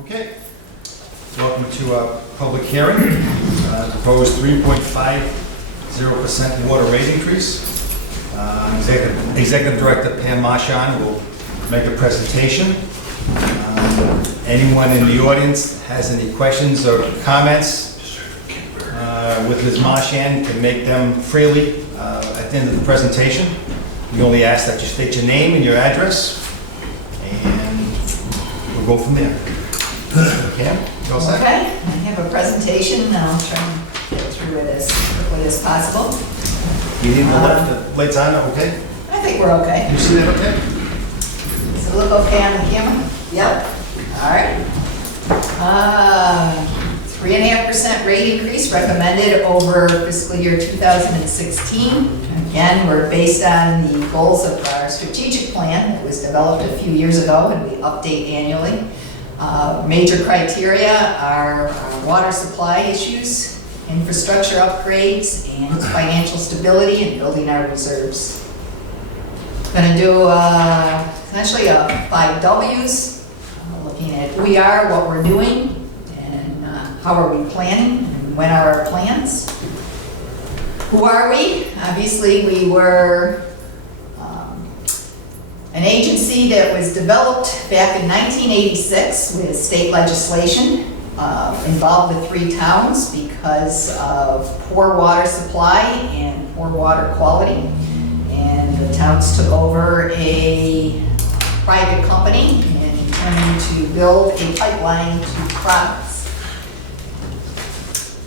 Okay. Welcome to our public hearing. Proposed 3.50% water rate increase. Executive Director Pam Marchand will make a presentation. Anyone in the audience has any questions or comments with Ms. Marchand can make them freely at the end of the presentation. We only ask that you state your name and your address, and we'll go from there. Pam, you all set? Okay, I have a presentation, and I'll try and get through it as quickly as possible. You need the lights on, okay? I think we're okay. You see that okay? Does it look okay on the camera? Yep. All right. 3.5% rate increase recommended over fiscal year 2016. Again, we're based on the goals of our strategic plan that was developed a few years ago, and we update annually. Major criteria are water supply issues, infrastructure upgrades, and financial stability and building our reserves. Going to do essentially 5 W's, looking at who we are, what we're doing, and how are we planning, and when are our plans. Who are we? Obviously, we were an agency that was developed back in 1986 with state legislation, involved the 3 towns because of poor water supply and poor water quality. And the towns took over a private company and determined to build a pipeline to Providence.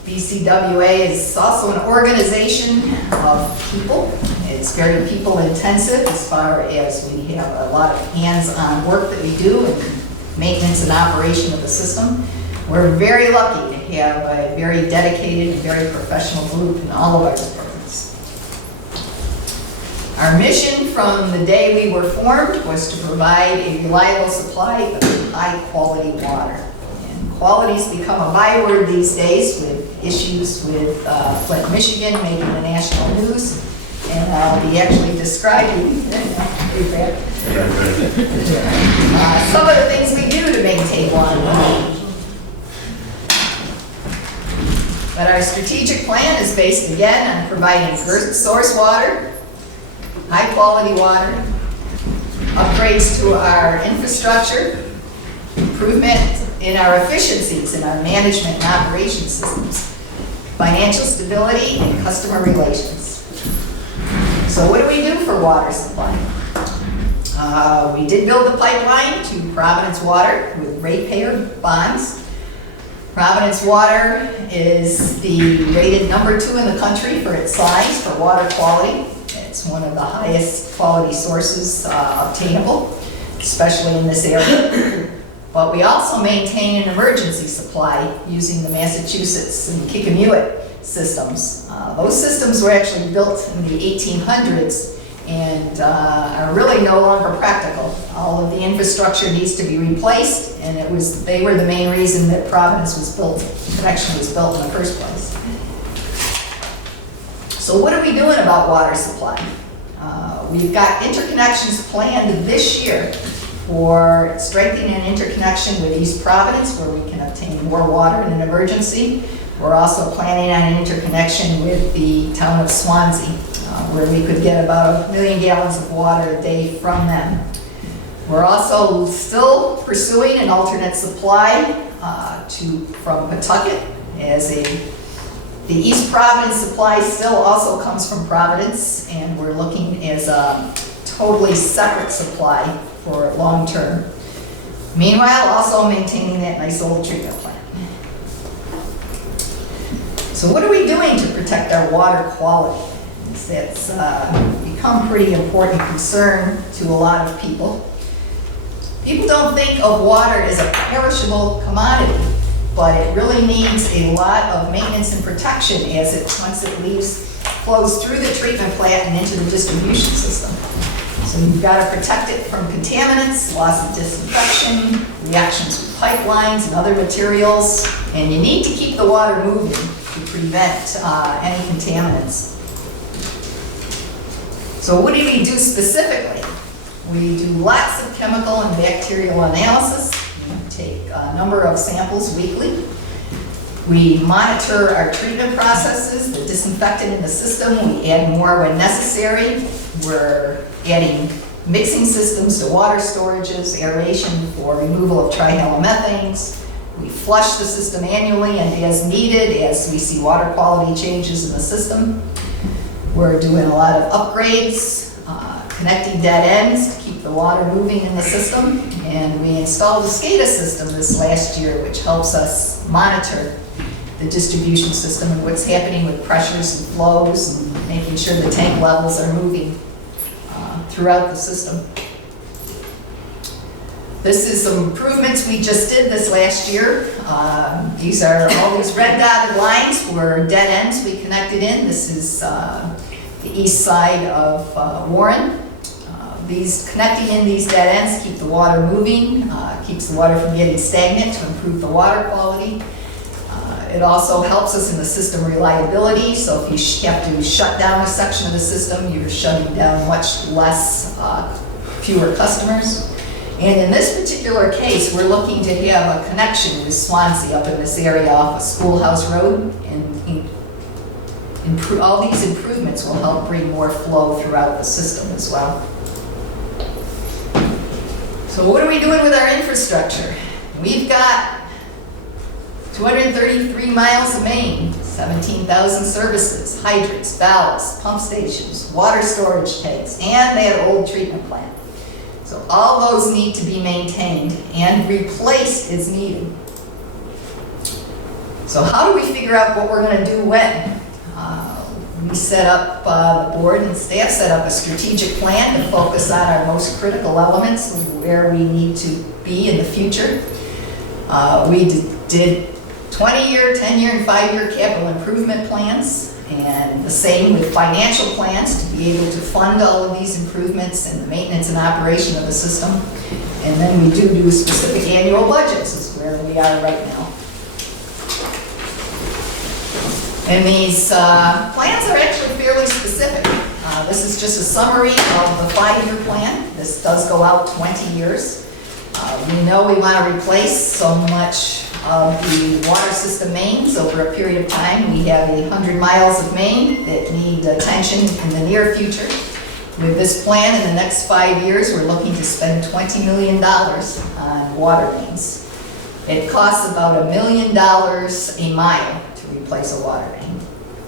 BCWA is also an organization of people. It's very people intensive as far as we have a lot of hands-on work that we do and maintenance and operation of the system. We're very lucky to have a very dedicated and very professional group in all of our departments. Our mission from the day we were formed was to provide a reliable supply of high-quality water. And quality's become a byword these days with issues with Flint, Michigan making the national news. And I'll be actually describing some of the things we do to maintain water. But our strategic plan is based again on providing source water, high quality water, upgrades to our infrastructure, improvement in our efficiencies in our management and operation systems, financial stability, and customer relations. So what do we do for water supply? We did build the pipeline to Providence Water with ratepayer bonds. Providence Water is the rated number 2 in the country for its size for water quality. It's one of the highest quality sources obtainable, especially in this area. But we also maintain an emergency supply using the Massachusetts and Kickamuit systems. Those systems were actually built in the 1800s and are really no longer practical. All of the infrastructure needs to be replaced, and they were the main reason that Providence was built, the connection was built in the first place. So what are we doing about water supply? We've got interconnections planned this year for strengthening an interconnection with East Providence where we can obtain more water in an emergency. We're also planning on an interconnection with the town of Swansea, where we could get about 1 million gallons of water a day from them. We're also still pursuing an alternate supply from Pawtucket the East Providence supply still also comes from Providence, and we're looking as a totally separate supply for long term. Meanwhile, also maintaining that nice old treatment plant. So what are we doing to protect our water quality? That's become a pretty important concern to a lot of people. People don't think of water as a perishable commodity, but it really needs a lot of maintenance and protection as once it flows through the treatment plant and into the distribution system. So you've got to protect it from contaminants, loss of disinfection, reactions with pipelines and other materials, and you need to keep the water moving to prevent any contaminants. So what do we do specifically? We do lots of chemical and bacterial analysis. We take a number of samples weekly. We monitor our treatment processes, the disinfectant in the system. We add more when necessary. We're adding mixing systems to water storages, aeration for removal of trihalomethanes. We flush the system annually and as needed as we see water quality changes in the system. We're doing a lot of upgrades, connecting dead ends to keep the water moving in the system. And we installed a SCADA system this last year, which helps us monitor the distribution system and what's happening with pressures and flows and making sure the tank levels are moving throughout the system. This is some improvements we just did this last year. These are all these red dotted lines were dead ends we connected in. This is the east side of Warren. Connecting in these dead ends keep the water moving, keeps the water from getting stagnant to improve the water quality. It also helps us in the system reliability, so if you have to shut down a section of the system, you're shutting down much less, fewer customers. And in this particular case, we're looking to have a connection with Swansea up in this area off of Schoolhouse Road, and all these improvements will help bring more flow throughout the system as well. So what are we doing with our infrastructure? We've got 233 miles of main, 17,000 services, hydrants, valves, pump stations, water storage tanks, and that old treatment plant. So all those need to be maintained and replaced as needed. So how do we figure out what we're going to do when? We set up, the board and staff set up a strategic plan to focus on our most critical elements of where we need to be in the future. We did 20-year, 10-year, and 5-year capital improvement plans, and the same with financial plans to be able to fund all of these improvements and the maintenance and operation of the system. And then we do specific annual budgets is where we are right now. And these plans are actually fairly specific. This is just a summary of the 5-year plan. This does go out 20 years. We know we want to replace so much of the water system mains over a period of time. We have 100 miles of main that need attention in the near future. With this plan, in the next 5 years, we're looking to spend $20 million on water mains. It costs about $1 million a mile to replace a water main.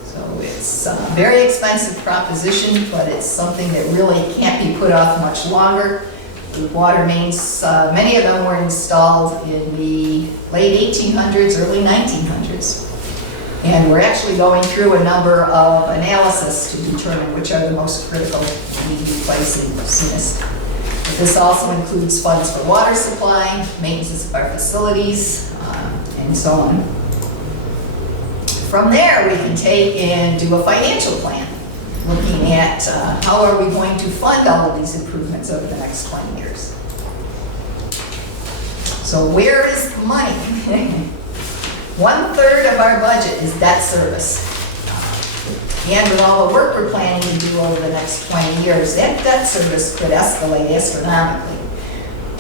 So it's a very expensive proposition, but it's something that really can't be put off much longer. The water mains, many of them were installed in the late 1800s, early 1900s. And we're actually going through a number of analysis to determine which are the most critical and need replacing soonest. But this also includes funds for water supply, maintenance of our facilities, and so on. From there, we can take and do a financial plan, looking at how are we going to fund all of these improvements over the next 20 years. So where is the money? 1/3 of our budget is debt service. And with all the work we're planning to do over the next 20 years, that debt service could escalate astronomically.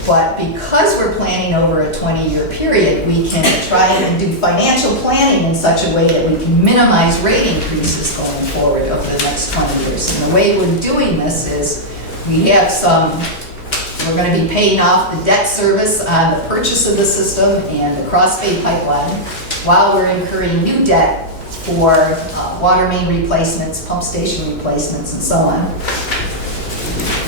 But because we're planning over a 20-year period, we can try and do financial planning in such a way that we can minimize rate increases going forward over the next 20 years. And the way we're doing this is we have we're going to be paying off the debt service on the purchase of the system and the cross-bay pipeline while we're incurring new debt for water main replacements, pump station replacements, and so on.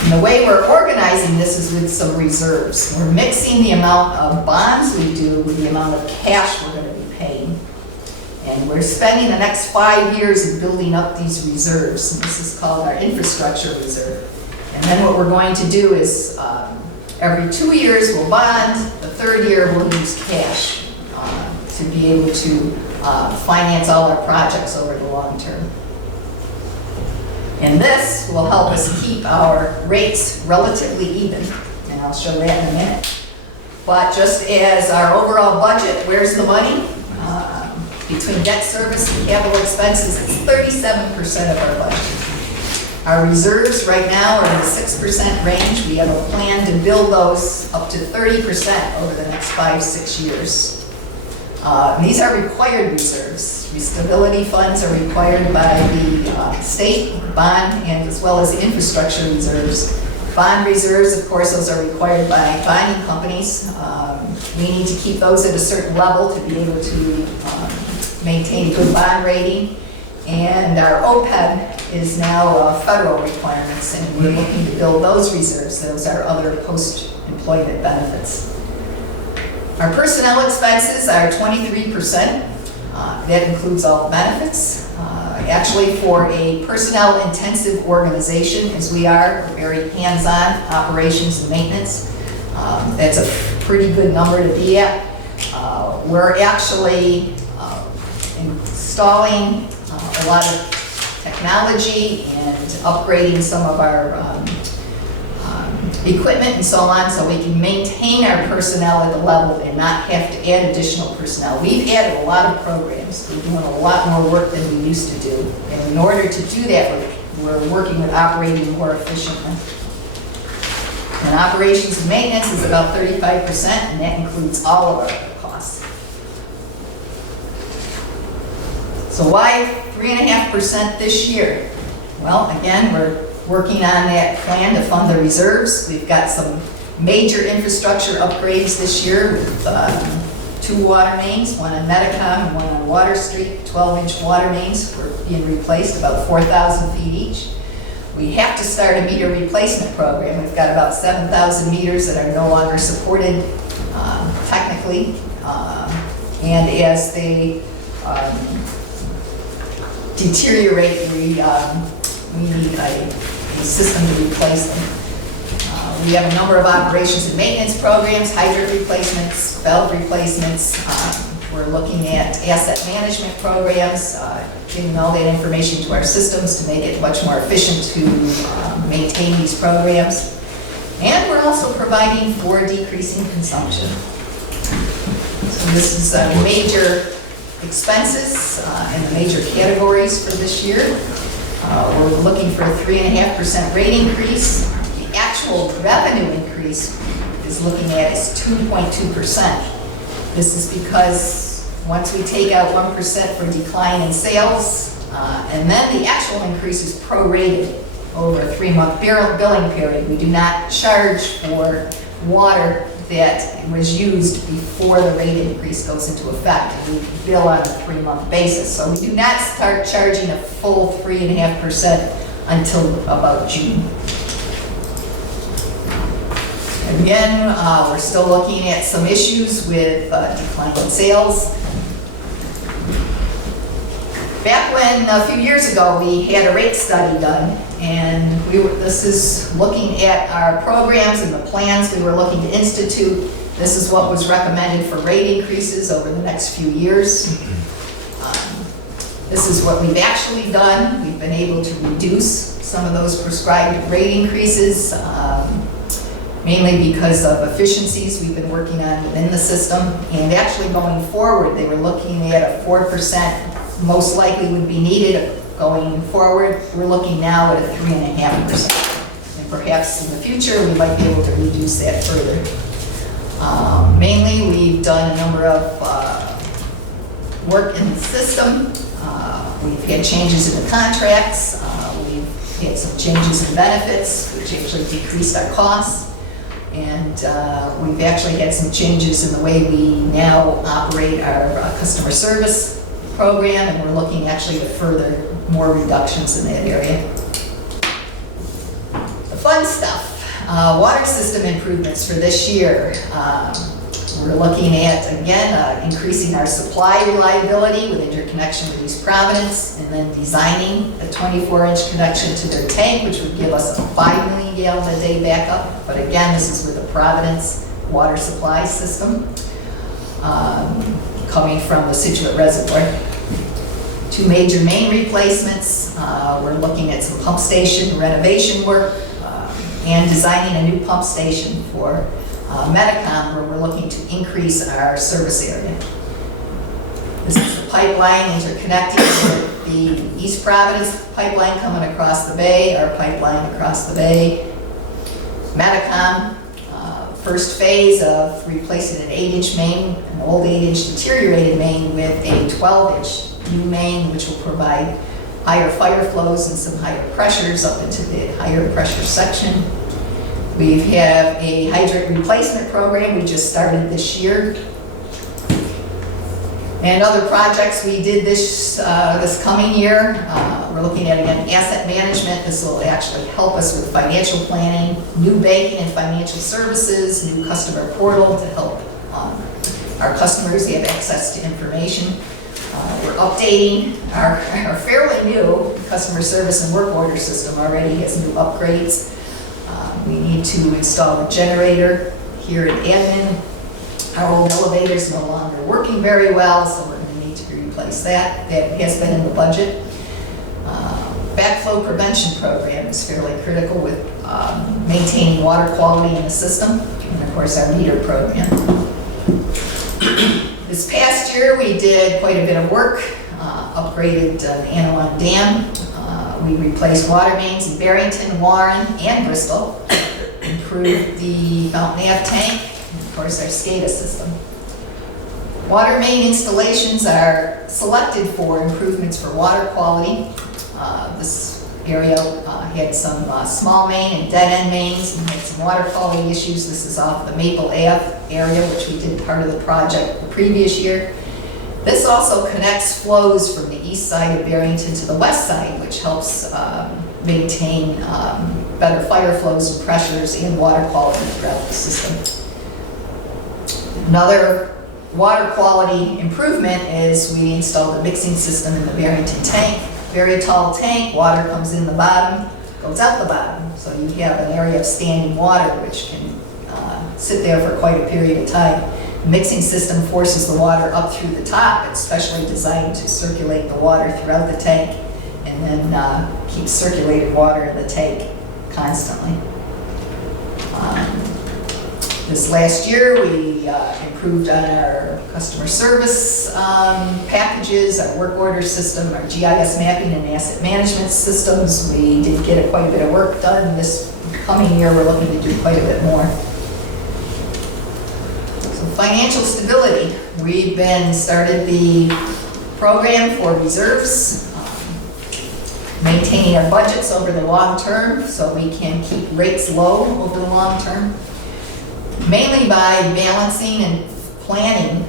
And the way we're organizing this is with some reserves. We're mixing the amount of bonds we do with the amount of cash we're going to be paying. And we're spending the next 5 years in building up these reserves. And this is called our infrastructure reserve. And then what we're going to do is every 2 years we'll bond, the 3rd year we'll use cash to be able to finance all our projects over the long term. And this will help us keep our rates relatively even, and I'll show that in a minute. But just as our overall budget, where's the money? Between debt service and capital expenses, it's 37% of our budget. Our reserves right now are in the 6% range. We have a plan to build those up to 30% over the next 5-6 years. These are required reserves. The stability funds are required by the state, bond, and as well as the infrastructure reserves. Bond reserves, of course, those are required by bonding companies. We need to keep those at a certain level to be able to maintain a good bond rating. And our OPEB is now federal requirements, and we're looking to build those reserves. Those are other post-employment benefits. Our personnel expenses are 23%. That includes all benefits. Actually, for a personnel-intensive organization, as we are, very hands-on operations and maintenance, that's a pretty good number to be at. We're actually installing a lot of technology and upgrading some of our equipment and so on, so we can maintain our personnel at the level and not have to add additional personnel. We've added a lot of programs. We're doing a lot more work than we used to do. And in order to do that, we're working with operating more efficiently. And operations and maintenance is about 35%, and that includes all of our costs. So why 3.5% this year? Well, again, we're working on that plan to fund the reserves. We've got some major infrastructure upgrades this year with 2 water mains, one on Medicom and one on Water Street, 12-inch water mains were being replaced, about 4,000 feet each. We have to start a meter replacement program. We've got about 7,000 meters that are no longer supported technically, and as they deteriorate, we need a system to replace them. We have a number of operations and maintenance programs, hydrant replacements, valve replacements. We're looking at asset management programs, giving all that information to our systems to make it much more efficient to maintain these programs. And we're also providing for decreasing consumption. So this is major expenses and the major categories for this year. We're looking for a 3.5% rate increase. The actual revenue increase is looking at is 2.2%. This is because once we take out 1% for decline in sales, and then the actual increase is prorated over a 3-month billing period. We do not charge for water that was used before the rate increase goes into effect. We bill on a 3-month basis. So we do not start charging a full 3.5% until about June. Again, we're still looking at some issues with declining sales. Back when, a few years ago, we had a rate study done, and this is looking at our programs and the plans we were looking to institute. This is what was recommended for rate increases over the next few years. This is what we've actually done. We've been able to reduce some of those prescribed rate increases, mainly because of efficiencies we've been working on within the system. And actually going forward, they were looking at a 4% most likely would be needed going forward. We're looking now at a 3.5%. And perhaps in the future, we might be able to reduce that further. Mainly, we've done a number of work in the system. We've had changes in the contracts. We've had some changes in benefits, which actually decreased our costs. And we've actually had some changes in the way we now operate our customer service program, and we're looking actually at further more reductions in that area. The fun stuff, water system improvements for this year. We're looking at, again, increasing our supply reliability with interconnection with East Providence, and then designing a 24-inch connection to their tank, which would give us a 5 million gallon a day backup. But again, this is with the Providence water supply system coming from the Situate Reservoir. 2 major main replacements. We're looking at some pump station renovation work and designing a new pump station for Medicom, where we're looking to increase our service area. This is the pipeline interconnecting with the East Providence pipeline coming across the bay, our pipeline across the bay, Metacom, first phase of replacing an 8-inch main, an old 8-inch deteriorated main with a 12-inch new main, which will provide higher fire flows and some higher pressures up into the higher pressure section. We have a hydrant replacement program we just started this year. And other projects we did this coming year, we're looking at, again, asset management. This will actually help us with financial planning, new banking and financial services, new customer portal to help our customers have access to information. We're updating our fairly new customer service and work order system already has new upgrades. We need to install a generator here in admin. Our old elevator is no longer working very well, so we're going to need to replace that. That has been in the budget. Backflow prevention program is fairly critical with maintaining water quality in the system, and of course our meter program. This past year we did quite a bit of work, upgraded the Anawan Dam. We replaced water mains in Barrington, Warren, and Bristol, improved the Fountain Ave tank, and of course our SCADA system. Water main installations are selected for improvements for water quality. This area had some small main and dead end mains and had some water quality issues. This is off the Maple Ave area, which we did part of the project the previous year. This also connects flows from the east side of Barrington to the west side, which helps maintain better fire flows and pressures and water quality throughout the system. Another water quality improvement is we installed a mixing system in the Barrington tank. Very tall tank, water comes in the bottom, goes out the bottom. So you have an area of standing water which can sit there for quite a period of time. The mixing system forces the water up through the top. It's specially designed to circulate the water throughout the tank and then keep circulated water in the tank constantly. This last year, we improved on our customer service packages, our work order system, our GIS mapping and asset management systems. We did get quite a bit of work done. This coming year, we're looking to do quite a bit more. So financial stability. We've started the program for reserves, maintaining our budgets over the long term so we can keep rates low over the long term. Mainly by balancing and planning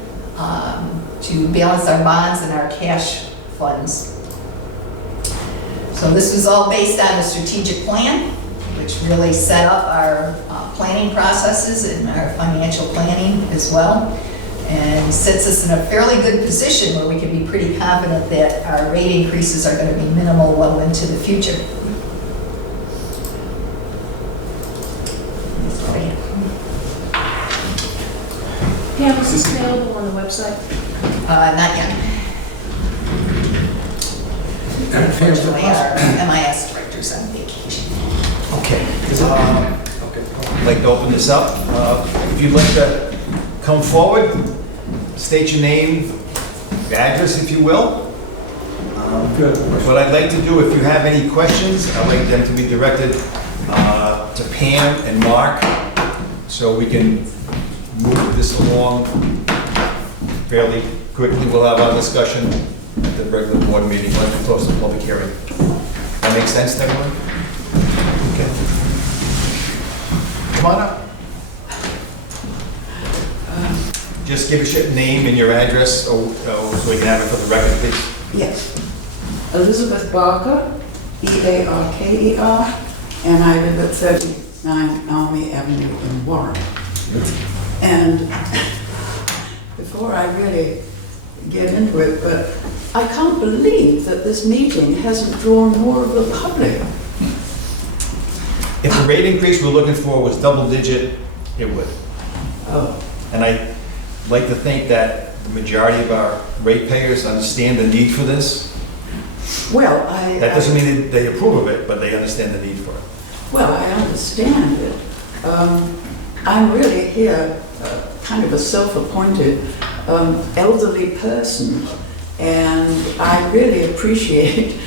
to balance our bonds and our cash funds. So this was all based on a strategic plan, which really set up our planning processes and our financial planning as well, and sets us in a fairly good position where we can be pretty confident that our rate increases are going to be minimal well into the future. Yeah, was this available on the website? Not yet. Unfortunately, our MIS director's on vacation. Okay. I'd like to open this up. If you'd like to come forward, state your name, your address, if you will. Good. What I'd like to do, if you have any questions, I'd like them to be directed to Pam and Mark, so we can move this along fairly quickly. We'll have our discussion at the regular board meeting once we close the public hearing. That makes sense to everyone? Okay. Come on up. Just give us your name and your address so we can have it for the record, please. Yes. Elizabeth Barker, E-A-R-K-E-R, and I live at 39 Army Avenue in Warren. And before I really get into it, but I can't believe that this meeting hasn't drawn more of the public. If the rate increase we're looking for was double digit, it would. Oh, And I'd like to think that the majority of our ratepayers understand the need for this. well, That doesn't mean that they approve of it, but they understand the need for it. Well, I understand it. I'm really here, kind of a self-appointed elderly person, and I really appreciate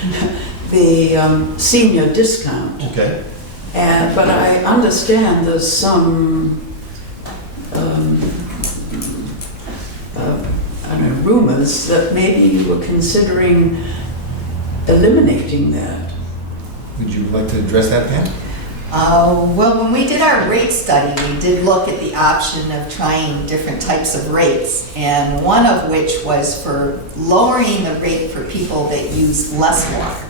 the senior discount. Okay. But I understand there's some, I don't know, rumors that maybe you were considering eliminating that. Would you like to address that, Pam? Well, when we did our rate study, we did look at the option of trying different types of rates, and one of which was for lowering the rate for people that use less water.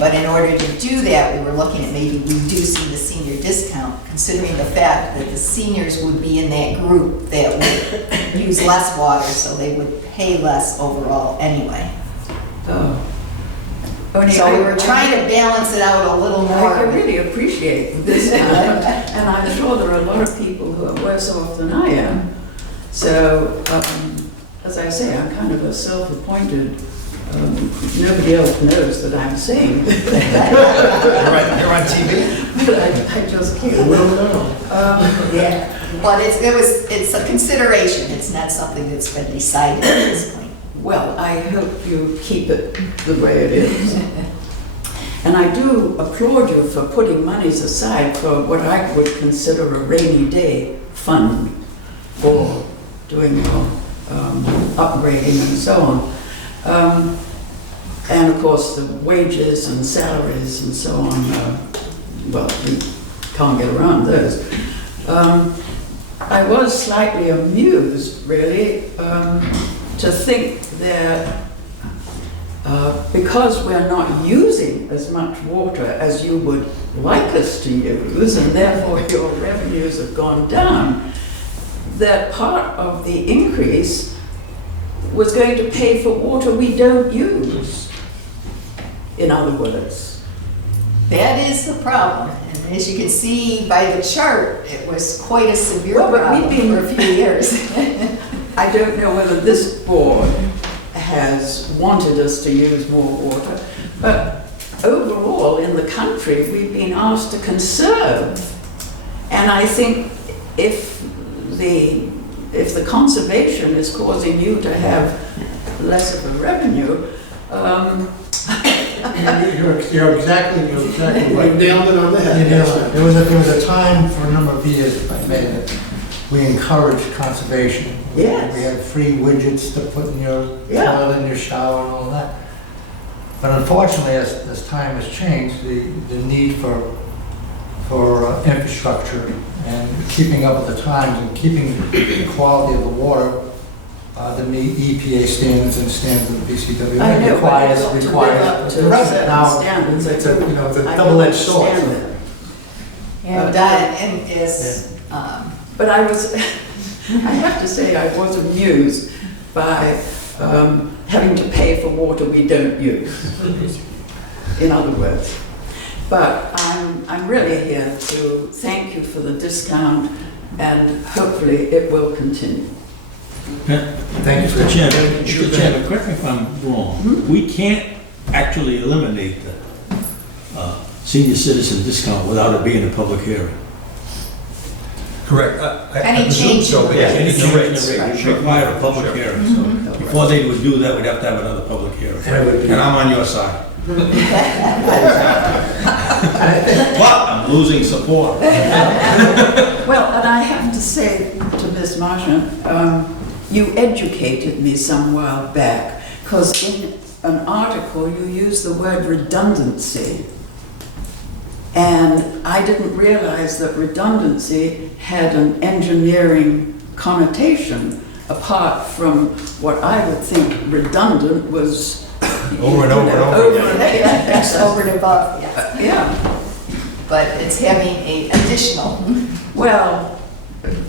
But in order to do that, we were looking at maybe reducing the senior discount, considering the fact that the seniors would be in that group that would use less water, so they would pay less overall anyway. Oh. So we were trying to balance it out a little more. I really appreciate this, and I'm sure there are a lot of people who are worse off than I am. So, as I say, I'm kind of a self-appointed, nobody else knows that I'm saying. You're on TV? But I just can't. Well, no. Yeah, but it's a consideration. It's not something that's been decided at this point. Well, I hope you keep it the way it is. And I do applaud you for putting monies aside for what I would consider a rainy day fund for doing your upgrading and so on. And of course, the wages and salaries and so on, well, we can't get around those. I was slightly amused, really, to think that because we're not using as much water as you would like us to use, and therefore your revenues have gone down, that part of the increase was going to pay for water we don't use, in other words. That is the problem. And as you can see by the chart, it was quite a severe Well, but problem we've been- for a few years. I don't know whether this board has wanted us to use more water, but overall in the country, we've been asked to conserve. And I think if the conservation is causing you to have less of a revenue, You're exactly right. You nailed it on the head. Yeah, That's right. there was a time for a number of years, if I may, that we encouraged conservation. Yes. We had free widgets to put in your Yeah. toilet, in your shower and all that. But unfortunately, as time has changed, the need for infrastructure and keeping up with the times and keeping the quality of the water, the EPA standards and standards of the BCW I know, but requires you've got to live up to certain Now, standards. it's a, you know, it's a I double-edged sword. understand that. And is, But I was, I have to say, I was amused by having to pay for water we don't use, in other words. But I'm really here to thank you for the discount, and hopefully it will continue. Thank you for Mr. that. Chairman, Mr. Chairman, correct me if I'm wrong. We can't actually eliminate the senior citizen discount without it being a public hearing. Correct. Any change So, yeah, any Change in the rates. rate would require a public hearing. So before they would do that, we'd have to have another public hearing. And I'm on your side. But I'm losing support. Well, and I have to say to Ms. Marchant, you educated me some while back, because in an article you used the word redundancy. And I didn't realize that redundancy had an engineering connotation, apart from what I would think redundant was Over and over and over over again. and that's over and above, yes. Yeah, But it's having a additional. well,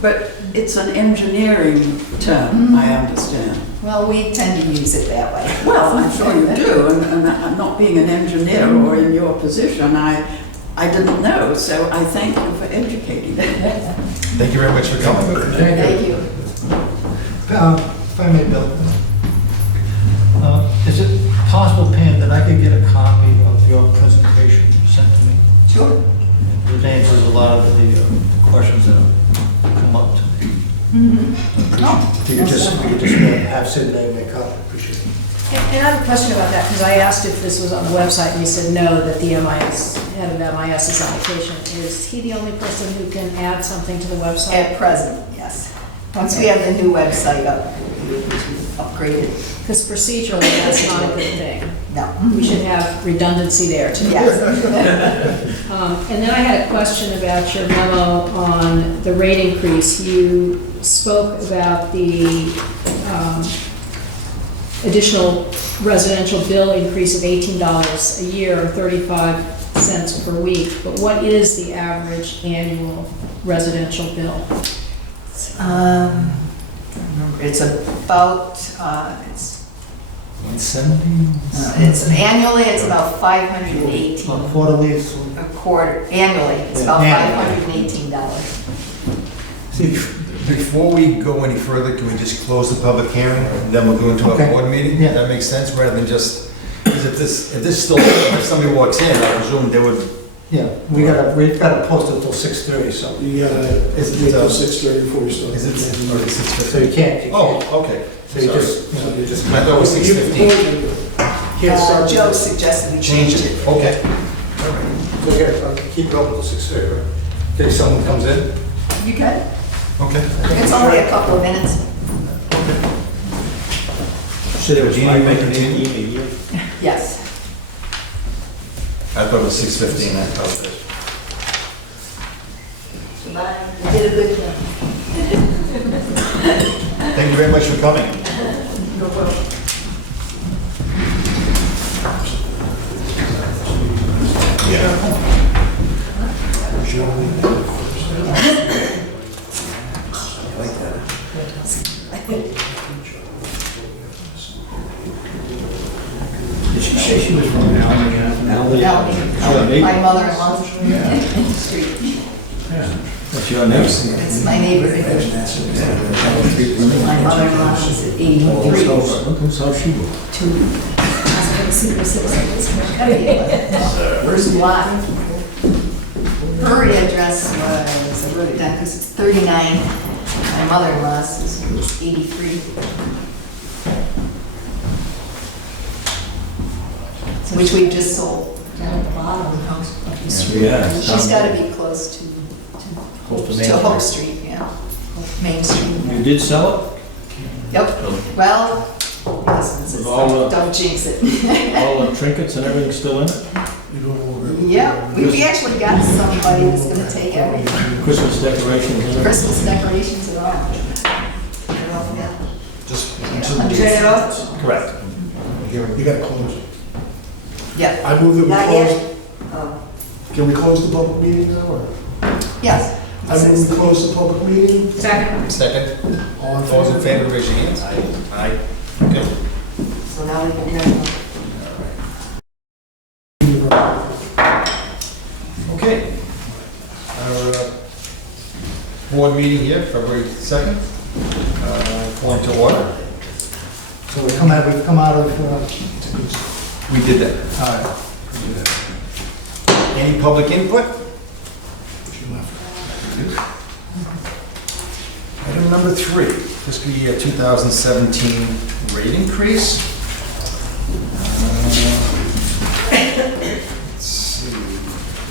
but it's an engineering term, I understand. Well, we tend to use it that way. Well, I'm sure you do, and I'm not being an engineer or in your position, I didn't know, so I thank you for educating me. Thank you very much for coming. Thank you. If I may, Bill, is it possible, Pam, that I could get a copy of your presentation sent to me? Sure. It answers a lot of the questions that have come up to me. If you could just have Sid make a copy, appreciate it. And I have a question about that, because I asked if this was on the website, and he said no, that the MIS, head of MIS is on vacation. Is he the only person who can add something to the website? At present, yes. Once we have the new website up, we'll upgrade it. Because procedurally, that's not a good thing. No. We should have redundancy there too. Yes. And then I had a question about your memo on the rate increase. You spoke about the additional residential bill increase of $18 a year, or 35 cents per week. But what is the average annual residential bill? It's about, it's 170? it's annually, it's about $518. Quarterly, it's... A quarter, annually, it's about Annually. $518. See, before we go any further, can we just close the public hearing, and then we'll go into our Okay. board meeting? Yeah. That makes sense, rather than just, because if this still, if somebody walks in, I presume they would, Yeah, we've got to post it till 6:30, so... You gotta, Is it, wait till 6:30 before you start. is it, or is it So you can't. Oh, okay. So you Sorry. just... I thought it was 6:15. Can't start. Joe suggested we change Change it. it, okay. So here, I'll keep it open till 6:30, right? In case someone comes in. You could. Okay. It's only a couple of minutes. Said it was Gina, you make it 518 a year. Yes. I thought it was 6:15, I thought that. You did a good job. Thank you very much for coming. Did she say she was from Albany? Albany. My mother-in-law's street. What's your name? It's my neighborhood. My mother-in-law is at 83. How she was. Where's the lot? Her address was, I wrote it down because it's 39. My mother-in-law's is 83. Which we've just sold down at the bottom of the house. Yeah. She's got to be close to Hope Street, yeah, Main Street. You did sell it? Yep, well, yes, With all the- don't jinx it. All the trinkets and everything still in it? Yeah, we actually got somebody that's gonna take everything, Christmas decorations and everything? Christmas decorations and all. Yeah. Just Trade it off? Correct. You gotta close. Yep. I move that we Not close. yet? Oh. Can we close the public meeting now, or? Yes. I move we close the public meeting. Second. Second. All in All those in favor? favor, raise your hands. Aye. Okay. So now we can Okay. Our board meeting here, February 2nd, going to order. So we've come out of... We did that. all right. Any public input? Item number 3, fiscal year 2017 rate increase. Let's see.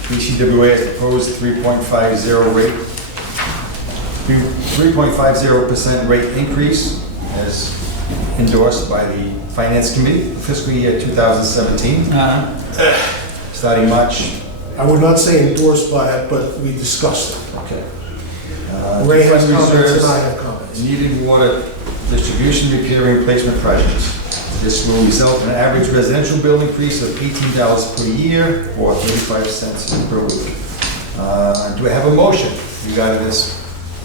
BCWA has proposed 3.50 rate, 3.50% rate increase as endorsed by the Finance Committee for fiscal year 2017. Starting March. I would not say endorsed by it, but we discussed it. Okay. Ray has Fund comments reserves, and I have comments. needed water distribution, repair, and replacement projects. This will result in an average residential bill increase of $18 per year or 35 cents per week. Do I have a motion regarding this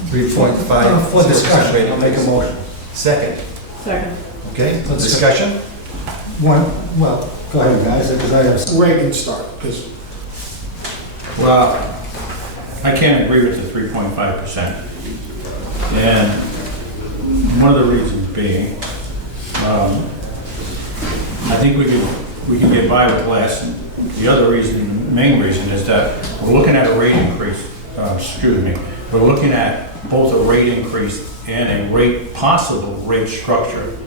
3.5? For discussion, I'll make a motion. Second, Second. okay, Let's discussion? Well, go ahead, guys, because I have some... Ray can start, because Well, I can't agree with the 3.5%. And one of the reasons being, I think we can get by with less. The other reason, the main reason is that we're looking at a rate increase, we're looking at both a rate increase and a rate, possible rate structure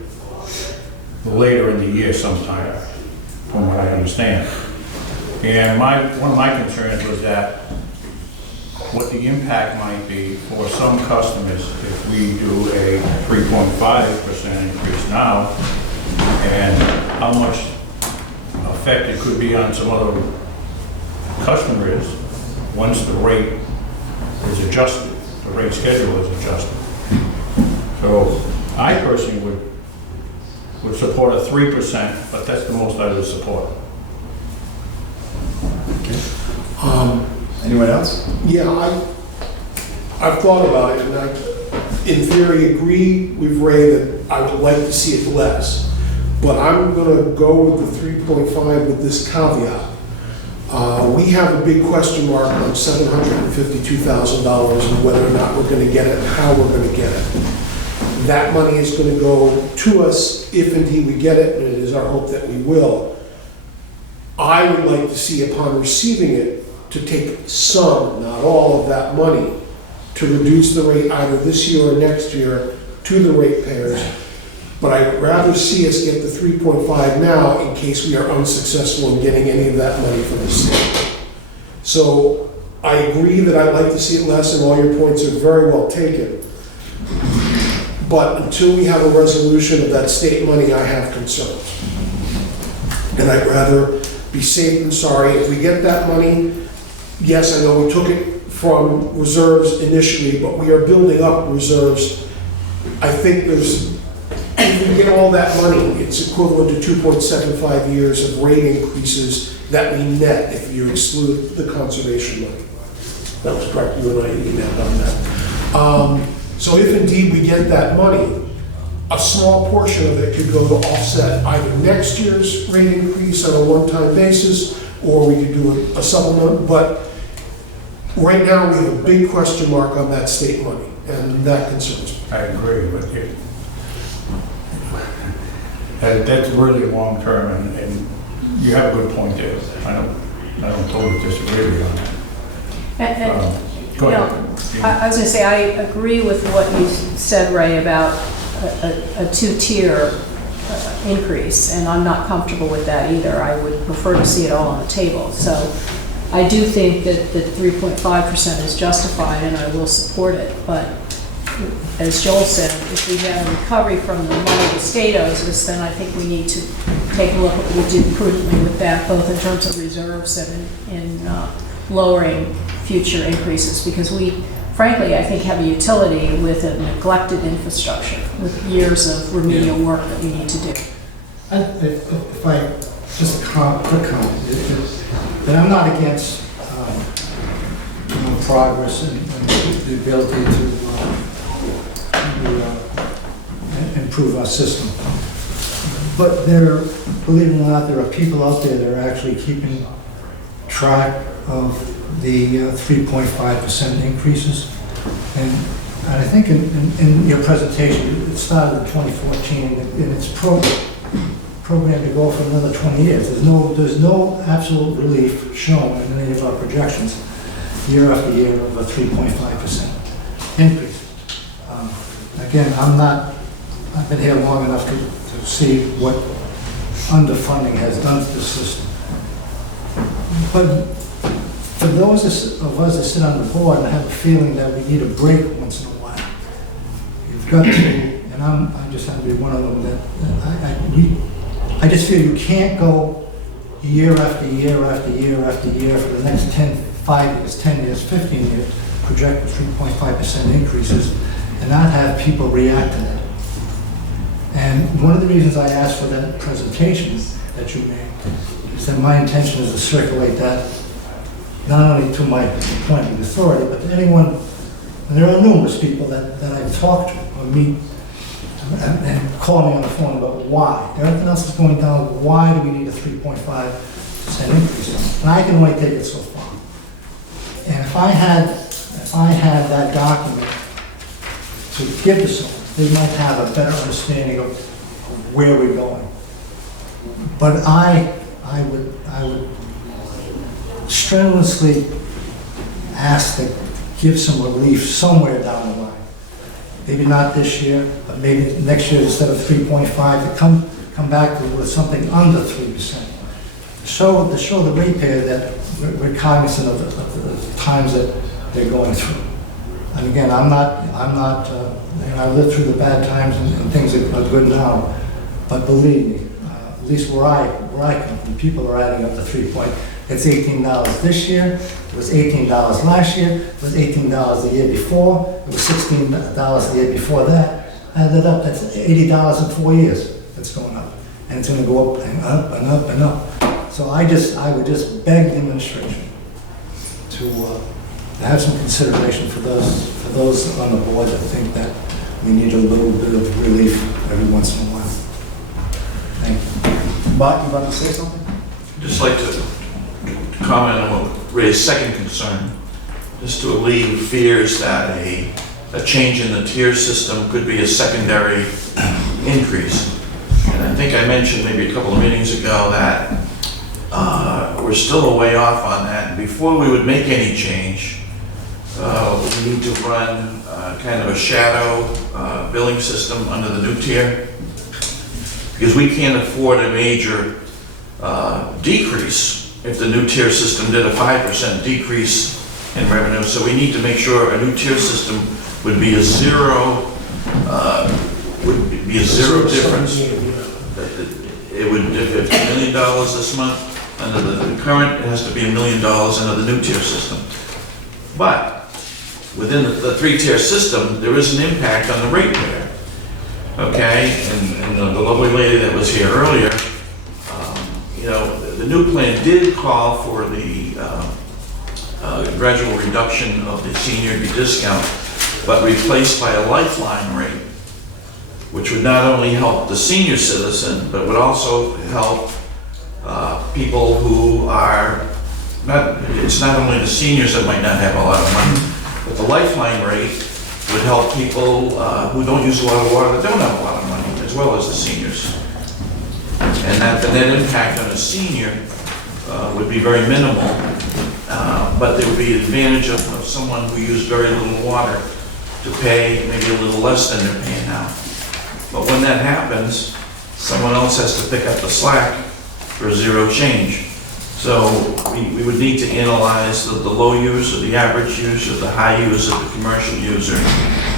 later in the year sometime, from what I understand. And one of my concerns was that what the impact might be for some customers if we do a 3.5% increase now, and how much effect it could be on some other customers once the rate is adjusted, the rate schedule is adjusted. So I personally would support a 3%, but that's the most I would support. Anyone else? Yeah, I've thought about it, and I, in theory, agree with Ray that I would like to see it less. But I'm gonna go with the 3.5 with this caveat. We have a big question mark on $752,000 and whether or not we're gonna get it and how we're gonna get it. That money is gonna go to us if indeed we get it, and it is our hope that we will. I would like to see, upon receiving it, to take some, not all of that money, to reduce the rate either this year or next year to the ratepayers. But I'd rather see us get the 3.5 now in case we are unsuccessful in getting any of that money from the state. So I agree that I'd like to see it less, and all your points are very well taken. But until we have a resolution of that state money, I have concerns. And I'd rather be safe than sorry. If we get that money, yes, I know we took it from reserves initially, but we are building up reserves. I think if we get all that money, it's equivalent to 2.75 years of rate increases that we net if you exclude the conservation money. That was correct, you and I emailed on that. So if indeed we get that money, a small portion of it could go to offset either next year's rate increase on a one-time basis, or we could do a supplement. But right now, we have a big question mark on that state money, and that concerns me. I agree with you. That's really long-term, and you have a good point there. I don't totally disagree with you on that. Go ahead. I was going to say, I agree with what you said, Ray, about a two-tier increase, and I'm not comfortable with that either. I would prefer to see it all on the table. So I do think that the 3.5% is justified, and I will support it. But as Joel said, if we have a recovery from the money the state owes us, then I think we need to take a look at what we do prudently with that, both in terms of reserves and in lowering future increases, because we, frankly, I think have a utility with a neglected infrastructure, with years of remedial work that we need to do. If I, just a quick comment, that I'm not against progress and the ability to improve our system. But believe it or not, there are people out there that are actually keeping track of the 3.5% increases. And I think in your presentation, it started in 2014, and it's programmed to go for another 20 years. There's no absolute relief shown in any of our projections year after year of a 3.5% increase. Again, I've been here long enough to see what underfunding has done to the system. But for those of us that sit on the board and have a feeling that we need a break once in a while, you've got to, and I just have to be one of them, that I just feel you can't go year after year after year after year for the next 5 years, 10 years, 15 years, project with 3.5% increases and not have people react to that. And one of the reasons I asked for that presentation that you made is that my intention is to circulate that not only to my appointing authority, but to anyone, and there are numerous people that I've talked to or meet and call me on the phone about why. Everything else is going down, why do we need a 3.5% increase? And I can only take it so far. And if I had that document to give to someone, they might have a better understanding of where we're going. But I would strenuously ask to give some relief somewhere down the line. maybe not this year, but maybe next year instead of 3.5, to come back with something under 3%. To show the ratepayer that we're cognizant of the times that they're going through. And again, I'm not, I lived through the bad times and things are good now, but believe me, at least where I come from, people are adding up to 3 point. It's $18 this year, it was $18 last year, it was $18 the year before, it was $16 the year before that. Added up, that's $80 in 4 years that's going up. And it's gonna go up and up and up and up. So I would just beg the administration to have some consideration for those on the board that think that we need a little bit of relief every once in a while. Thank you. Mark, you about to say something? Just like to comment on Ray's second concern, just to alleviate fears that a change in the tier system could be a secondary increase. And I think I mentioned maybe a couple of meetings ago that we're still a way off on that. And before we would make any change, we need to run kind of a shadow billing system under the new tier, because we can't afford a major decrease if the new tier system did a 5% decrease in revenue. So we need to make sure a new tier system would be a zero difference. It would, if it's $1 million this month under the current, it has to be $1 million under the new tier system. But within the three-tier system, there is an impact on the ratepayer. Okay, and the lovely lady that was here earlier, the new plan did call for the gradual reduction of the senior discount, but replaced by a lifeline rate, which would not only help the senior citizen, but would also help people who are not, it's not only the seniors that might not have a lot of money, but the lifeline rate would help people who don't use a lot of water, that don't have a lot of money, as well as the seniors. And that the net impact on a senior would be very minimal, but there would be an advantage of someone who used very little water to pay maybe a little less than they're paying now. But when that happens, someone else has to pick up the slack for zero change. So we would need to analyze the low user, the average user, the high user, the commercial user,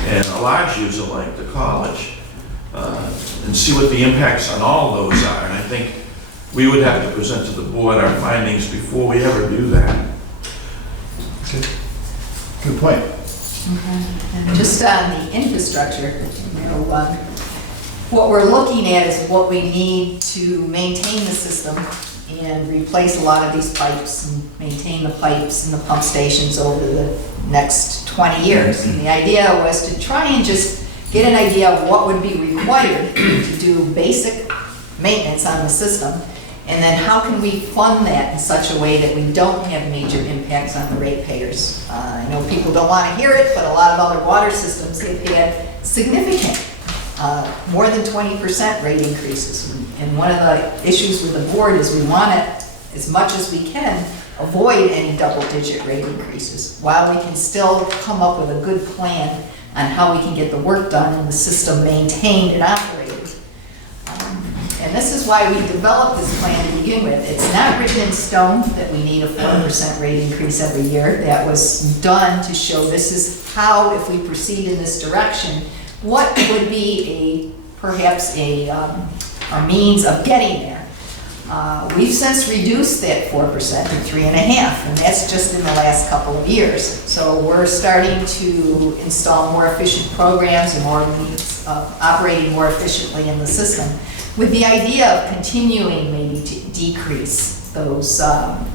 and a large user like the college, and see what the impacts on all of those are. And I think we would have to present to the board our findings before we ever do that. Good point. And just on the infrastructure, what we're looking at is what we need to maintain the system and replace a lot of these pipes and maintain the pipes and the pump stations over the next 20 years. And the idea was to try and just get an idea of what would be required to do basic maintenance on the system, and then how can we fund that in such a way that we don't have major impacts on the ratepayers. I know people don't want to hear it, but a lot of other water systems have had significant, more than 20% rate increases. And one of the issues with the board is we want to, as much as we can, avoid any double-digit rate increases, while we can still come up with a good plan on how we can get the work done and the system maintained and operated. And this is why we developed this plan to begin with. It's not written in stone that we need a 4% rate increase every year. That was done to show this is how, if we proceed in this direction, what would be perhaps a means of getting there. We've since reduced that 4% to 3.5%, and that's just in the last couple of years. So we're starting to install more efficient programs and more means of operating more efficiently in the system, with the idea of continuing maybe to decrease those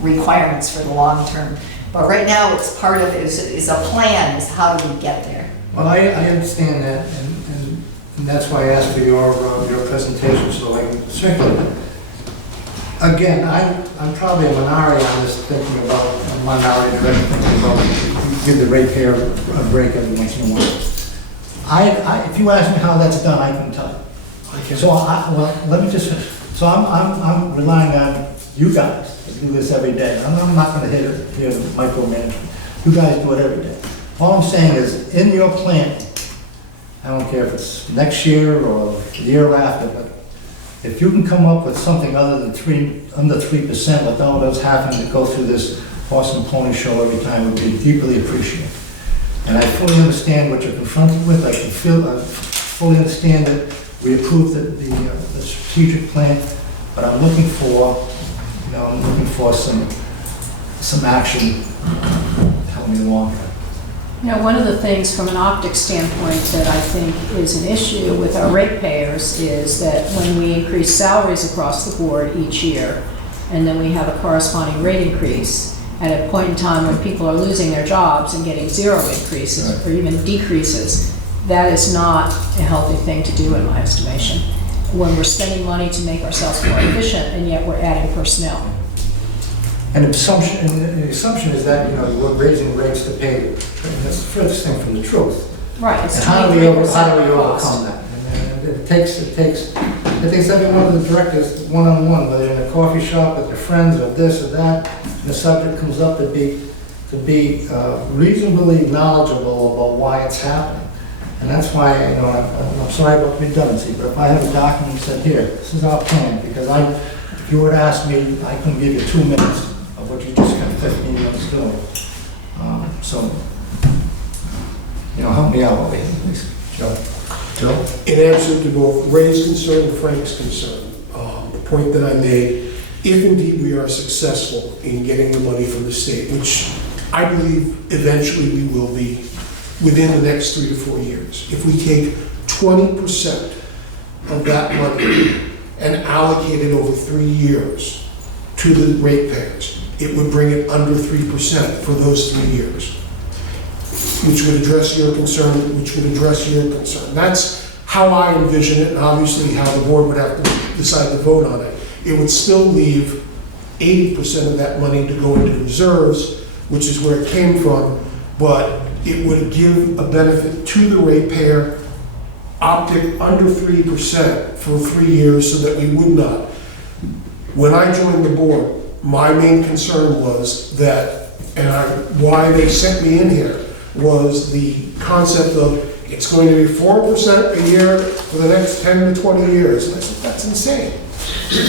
requirements for the long term. But right now, it's part of it is a plan, is how do we get there? Well, I understand that, and that's why I asked for your presentation, so I can circulate it. Again, I'm probably a minority on this, thinking about, a minority director thinking about, give the ratepayer a break every once in a while. If you ask me how that's done, I can tell you. So, let me just finish. So I'm relying on you guys to do this every day. I'm not gonna hit it here, micromanagement. You guys do it every day. All I'm saying is, in your plan, I don't care if it's next year or the year after, but if you can come up with something other than under 3% without us having to go through this horse and pony show every time, would be deeply appreciated. And I fully understand what you're confronted with. I fully understand that we approved the strategic plan, but I'm looking for, some action to help me along. One of the things from an optics standpoint that I think is an issue with our ratepayers is that when we increase salaries across the board each year, and then we have a corresponding rate increase, at a point in time when people are losing their jobs and getting zero increases or even decreases, that is not a healthy thing to do in my estimation. When we're spending money to make ourselves more efficient and yet we're adding personnel. And the assumption is that, we're raising rates to pay. That's the furthest thing from the truth. Right, it's And how do we 23% overcome that? And it takes every one of the directors one-on-one, whether in a coffee shop with your friends or this or that, and the subject comes up to be reasonably knowledgeable about why it's happening. And that's why, I'm sorry about redundancy, but if I have a document that said, here, this is our plan, because if you were to ask me, I couldn't give you 2 minutes of what you just spent 15 minutes doing. Help me out over here, please. Joe? In answer to both Ray's concern and Frank's concern, the point that I made, if indeed we are successful in getting the money from the state, which I believe eventually we will be within the next 3 to 4 years, if we take 20% of that money and allocate it over 3 years to the ratepayers, it would bring it under 3% for those 3 years, which would address your concern, That's how I envision it, and obviously how the board would have to decide to vote on it. It would still leave 80% of that money to go into reserves, which is where it came from, but it would give a benefit to the ratepayer, optic under 3% for 3 years so that we would not. When I joined the board, my main concern was that, why they sent me in here, was the concept of it's going to be 4% a year for the next 10 to 20 years. And I said, that's insane.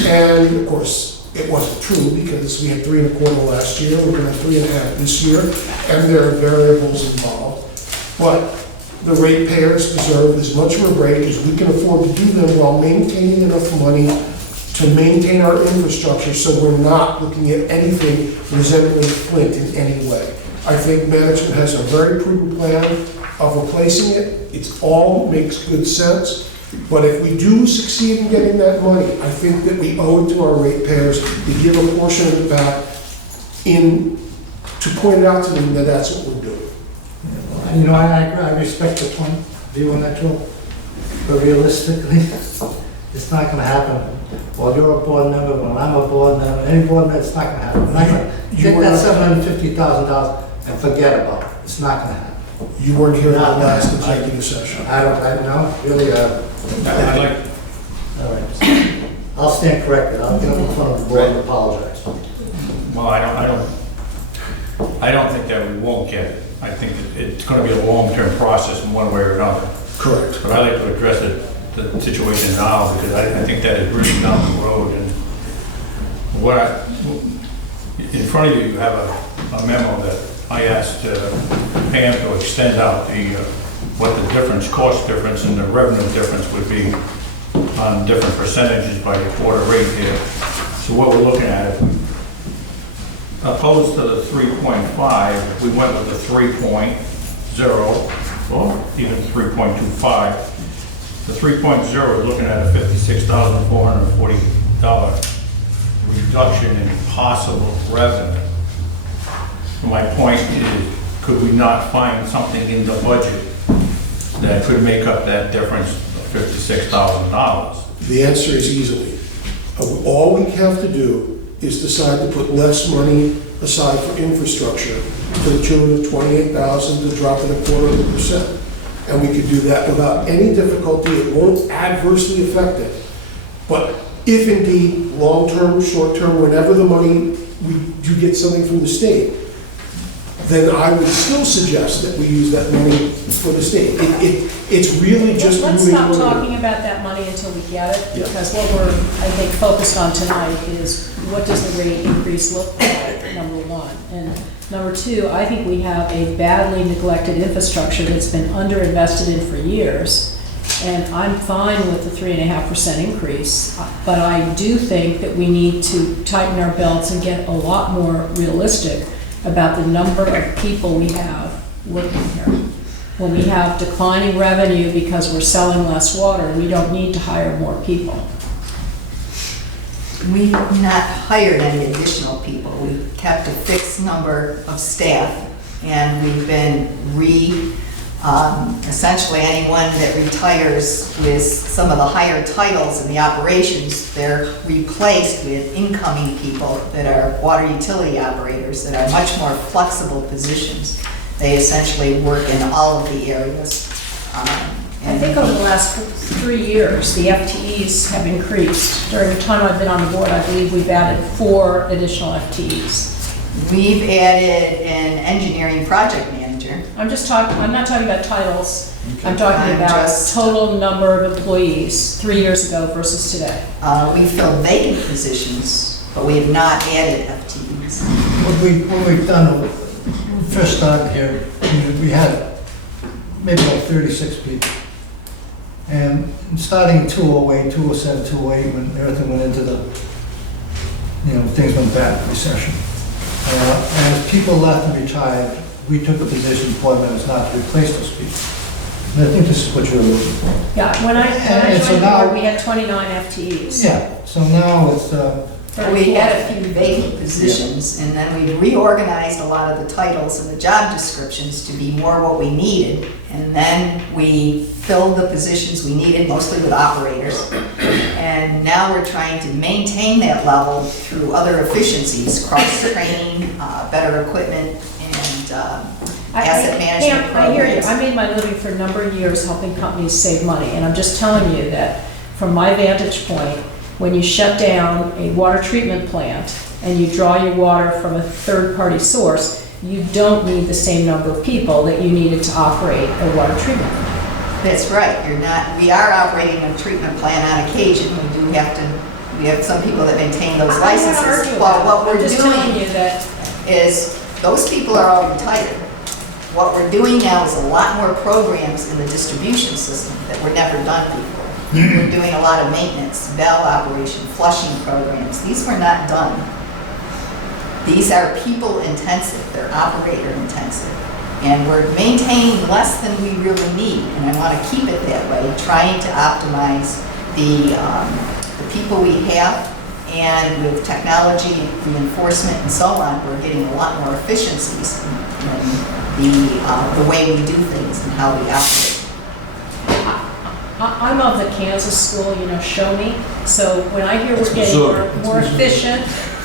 And of course, it wasn't true because we had 3.25 last year, we're going to have 3.5 this year, and there are variables involved. But the ratepayers deserve as much of a break as we can afford to do them while maintaining enough money to maintain our infrastructure so we're not looking at anything resembling Flint in any way. I think management has a very prudent plan of replacing it. It all makes good sense. But if we do succeed in getting that money, I think that we owe it to our ratepayers to give a portion of it back to point it out to them that that's what we're doing. I respect your point of view on that, Joe. But realistically, it's not going to happen. While you're a board member, when I'm a board member, any board member, it's not going to happen. We're not going to take that $750,000 and forget about it. It's not going to happen. You weren't here at the last executive session. I know, really. I'd like, All right. I'll stand corrected. I'll get up in front of the board and apologize. well, I don't think that we won't get it. I think it's going to be a long-term process in one way or another. Correct. But I'd like to address the situation now because I think that is really down the road. And in front of you, you have a memo that I asked Pam to extend out what the cost difference and the revenue difference would be on different percentages by the quarter rate here. So what we're looking at, if we opposed to the 3.5, we went with the 3.0, or even 3.25. The 3.0 is looking at a $56,440 reduction in possible revenue. So my point is, could we not find something in the budget that could make up that difference of $56,000? The answer is easily. All we have to do is decide to put less money aside for infrastructure to the tune of $28,000 to drop it 0.25%. And we could do that without any difficulty. It won't adversely affect it. But if indeed, long-term, short-term, whenever the money, we do get something from the state, then I would still suggest that we use that money for the state. It's really just Let's moving stop forward. talking about that money until we get it, Yeah. because what we're, I think, focused on tonight is what does the rate increase look like, number one. And number two, I think we have a badly neglected infrastructure that's been underinvested in for years. And I'm fine with the 3.5% increase, but I do think that we need to tighten our belts and get a lot more realistic about the number of people we have working here. When we have declining revenue because we're selling less water, we don't need to hire more people. We've not hired any additional people. We've kept a fixed number of staff, and we've been essentially anyone that retires with some of the higher titles in the operations, they're replaced with incoming people that are water utility operators that are much more flexible positions. They essentially work in all of the areas. I think over the last 3 years, the FTEs have increased. During the time I've been on the board, I believe we've added 4 additional FTEs. We've added an engineering project manager. I'm not talking about titles. I'm talking I'm about just- total number of employees 3 years ago versus today. We filled vacant positions, but we have not added FTEs. What we've done, when we first started here, we had maybe like 36 people. And starting in 2008, 2007, 2008, when everything went into the, things went bad, recession. And as people left and retired, we took a position for them as not to replace those people. And I think this is what you're looking for. Yeah, when I And so joined the now- board, we had 29 FTEs. Yeah, so now it's, We had a few vacant positions, and then we reorganized a lot of the titles and the job descriptions to be more what we needed. And then we filled the positions we needed, mostly with operators. And now we're trying to maintain that level through other efficiencies, cross-training, better equipment, and asset management Pam, I hear you. programs. I made my living for a number of years helping companies save money, and I'm just telling you that from my vantage point, when you shut down a water treatment plant and you draw your water from a third-party source, you don't need the same number of people that you needed to operate a water treatment plant. That's right, we are operating a treatment plant on occasion, we have some people that maintain those I'm not licenses. arguing Well, with what that. we're I'm just telling doing you that is, those people are all retired. What we're doing now is a lot more programs in the distribution system that were never done before. We're doing a lot of maintenance, valve operation, flushing programs, these were not done. These are people intensive, they're operator intensive. And we're maintaining less than we really need, and I want to keep it that way, trying to optimize the people we have, and with technology, reinforcement, and so on, we're getting a lot more efficiencies in the way we do things and how we operate. I'm of the Kansas school, show me. So when I hear we're getting more efficient,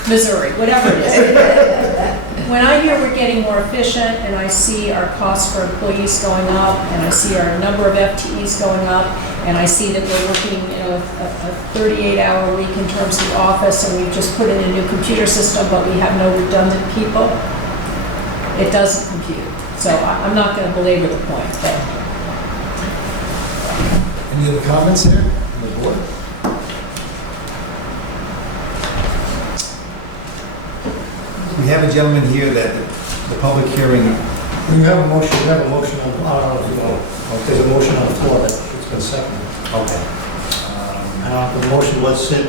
Missouri, whatever it is. When I hear we're getting more efficient and I see our costs for employees going up and I see our number of FTEs going up and I see that we're working, a 38-hour week in terms of the office and we've just put in a new computer system but we have no redundant people, it doesn't compute. So I'm not going to belabor the point, but Any other comments here on the board? We have a gentleman here that the public hearing, you have a motion, there's a motion on the floor that it's been seconded. okay. The motion was sit.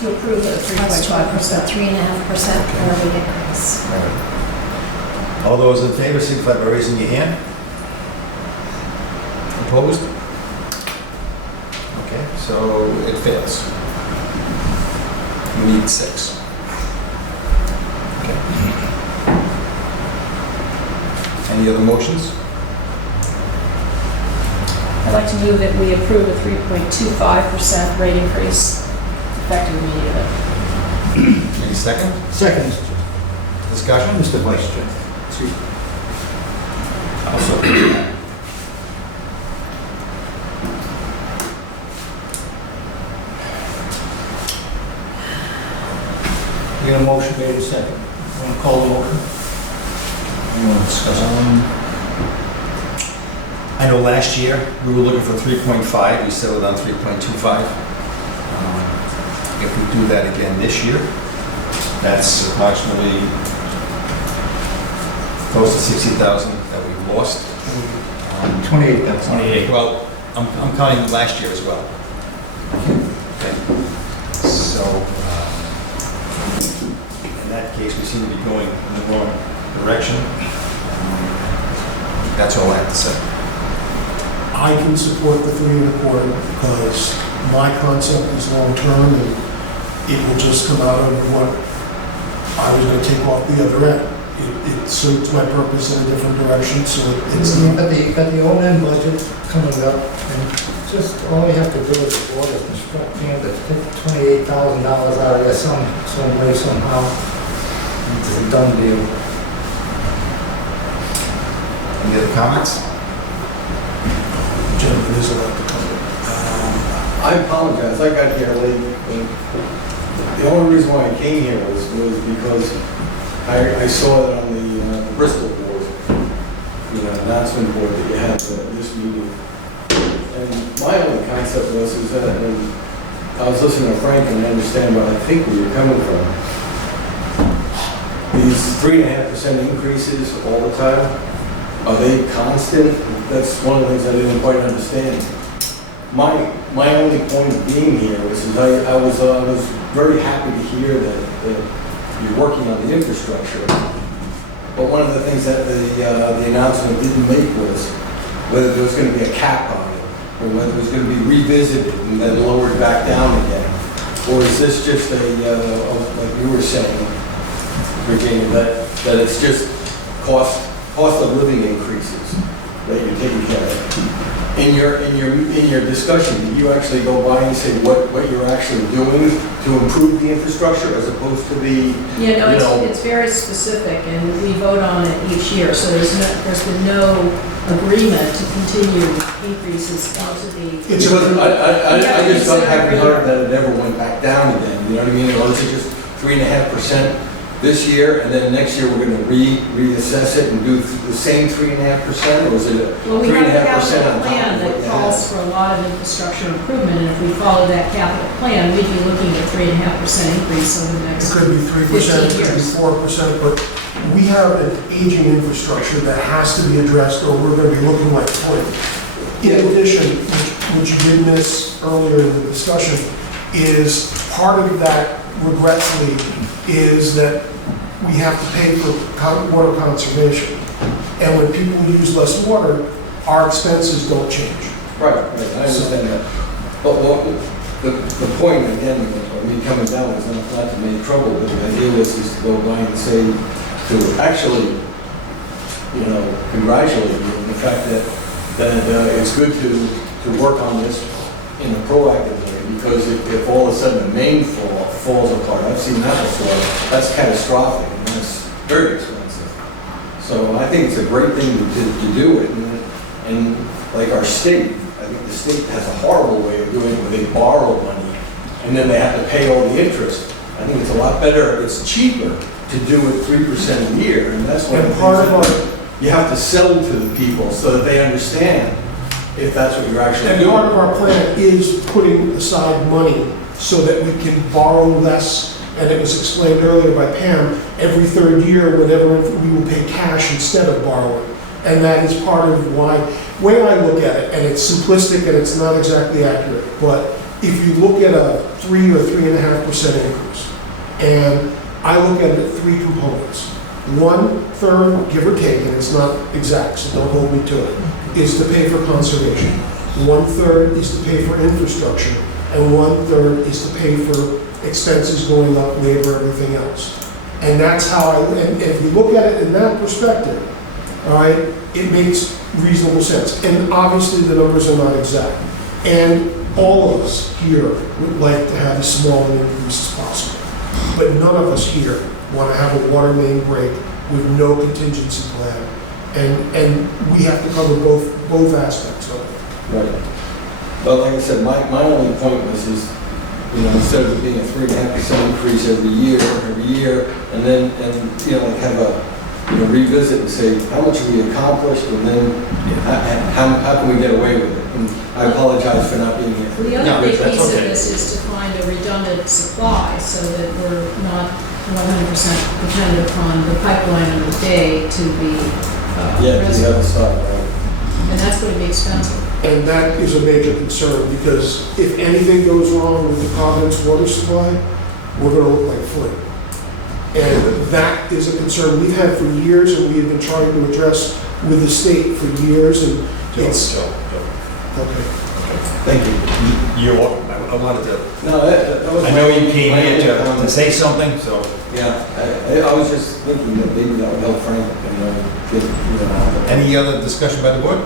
to approve the 3.5%. 3.5% rate increase. All those in favor, signify by raising your hand. Opposed? Okay, so it fails. We need 6. Okay. Any other motions? I'd like to move that we approve a 3.25% rate increase effective immediately. Any second? Second. Discussion? Mr. Vice Chair. Excuse me. Also. We got a motion made in second. Want to call it over? You want to discuss it? I know last year, we were looking for 3.5, we settled on 3.25. If we do that again this year, that's approximately close to 60,000 that we've lost. 28,000. 28, well, I'm counting last year as well. Okay. So, in that case, we seem to be going in the wrong direction. That's all I have to say. I can support the 3.25 because my concept is long-term and it will just come out of what I was gonna take off the other end. It suits my purpose in a different direction, so it's You've not. got the O&M budget coming up, and just all you have to do is the board is instructing to take $28,000 out of there some way, somehow. It's a done deal. Any other comments? Jennifer is allowed to comment. I apologize, I got here late. The only reason why I came here was because I saw it on the Bristol board, announcement board that you had this meeting. And my only concept is that, and I was listening to Frank and I understand where I think where you're coming from. These 3.5% increases all the time, are they constant? That's one of the things I didn't quite understand. My only point of being here was I was very happy to hear that you're working on the infrastructure. But one of the things that the announcement didn't make was whether there was going to be a cap on it, or whether it was going to be revisited and then lowered back down again. Or is this just like you were saying, Virginia, that it's just cost of living increases that you're taking care of? In your discussion, did you actually go by and say what you're actually doing to improve the infrastructure as opposed to the, Yeah, no, it's very specific, and we vote on it each year, so there's been no agreement to continue increases into the. It's because I just haven't heard that. that it ever went back down again, you know what I mean? Or is it just 3.5% this year, and then next year we're gonna reassess it and do the same 3.5%, or is it a 3.5% Well, we have a on capital top plan of what that you calls have? for a lot of infrastructure improvement, and if we follow that capital plan, we'd be looking at 3.5% increase over the It next could be 3%, it 15 could be years. 4%, but we have an aging infrastructure that has to be addressed or we're gonna be looking like toy. In addition, which you did miss earlier in the discussion, is part of that regretfully is that we have to pay for water conservation. And when people use less water, our expenses don't change. Right, I understand that. But the point, again, of me coming down is not to make trouble, but the idea is to go by and say, to actually, congratulate you on the fact that it's good to work on this in a proactive way, because if all of a sudden the main falls apart, I've seen that before, that's catastrophic, and that's very expensive. So I think it's a great thing to do it, and like our state, I think the state has a horrible way of doing it, where they borrow money, and then they have to pay all the interest. I think it's a lot better, it's cheaper to do it 3% a year, and that's one of the And part of things that you have to sell to the people so that they understand if that's what you're actually And doing. part of our plan is putting aside money so that we can borrow less. And it was explained earlier by Pam, every third year, whenever we will pay cash instead of borrowing. And that is part of way I look at it, and it's simplistic and it's not exactly accurate, but if you look at a 3 or 3.5% increase, and I look at it at three components. 1/3, give or take, and it's not exact, so don't hold me to it, is to pay for conservation. 1/3 is to pay for infrastructure, and 1/3 is to pay for expenses going up, labor, everything else. And that's how and if you look at it in that perspective, all right, it makes reasonable sense. And obviously the numbers are not exact. And all of us here would like to have as small an increase as possible. But none of us here want to have a water main break with no contingency plan. And we have to cover both aspects of it. Right. But like I said, my only point was You know, instead of it being a 3.5% increase every year, and then, you know, like have a, you know, revisit and say, how much have we accomplished, and then how can we get away with it? And I apologize for not being here. The No, other big that's piece of okay. this is to find a redundant supply so that we're not 100% dependent upon the pipeline of the day to be Yeah, because you have to start, right? and that's going to be expensive. And that is a major concern, because if anything goes wrong with the Providence water supply, we're gonna look like Flint. And that is a concern we've had for years, and we have been trying to address with the state for years, and it's, okay. Thank you. You're welcome. I wanted to, No, that was. I know you came my here only to comment. say something, so. Yeah, I was just thinking that maybe that would help Frank, you know, get, you know. Any other discussion by the board?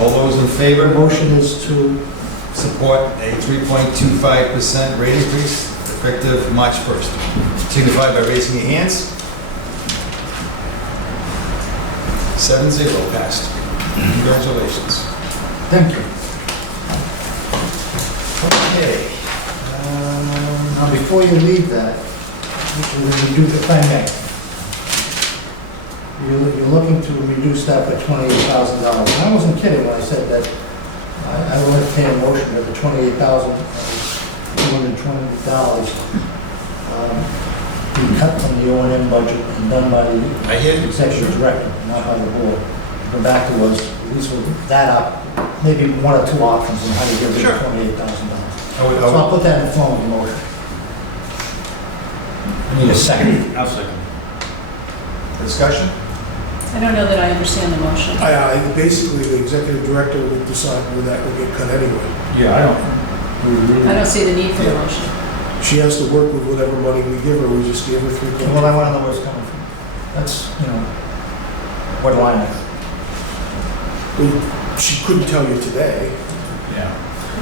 All those in The favor? motion is to, Support a 3.25% rate increase effective March 1st. Signify by raising your hands. 7-0 passed. Congratulations. thank you. Okay. Now, before you leave that, when you do the thing, you're looking to reduce that by $28,000. And I wasn't kidding when I said that I will entertain a motion that the $28,220 be cut from the O&M budget and done by the I hear you. executive director, not by the board. Go back to us, at least with that up, maybe one or two options on how to get rid Sure. of $28,000. I would- So I'll put that in the form of a motion. I need a second. I'll second. Discussion? I don't know that I understand the motion. Basically, the executive director will decide whether that will get cut anyway. Yeah, I I don't see the need for the Yeah. motion. She has to work with whatever money we give her, we just give her Well, I want to know where it's coming from. That's, what line is She couldn't tell you today. Yeah.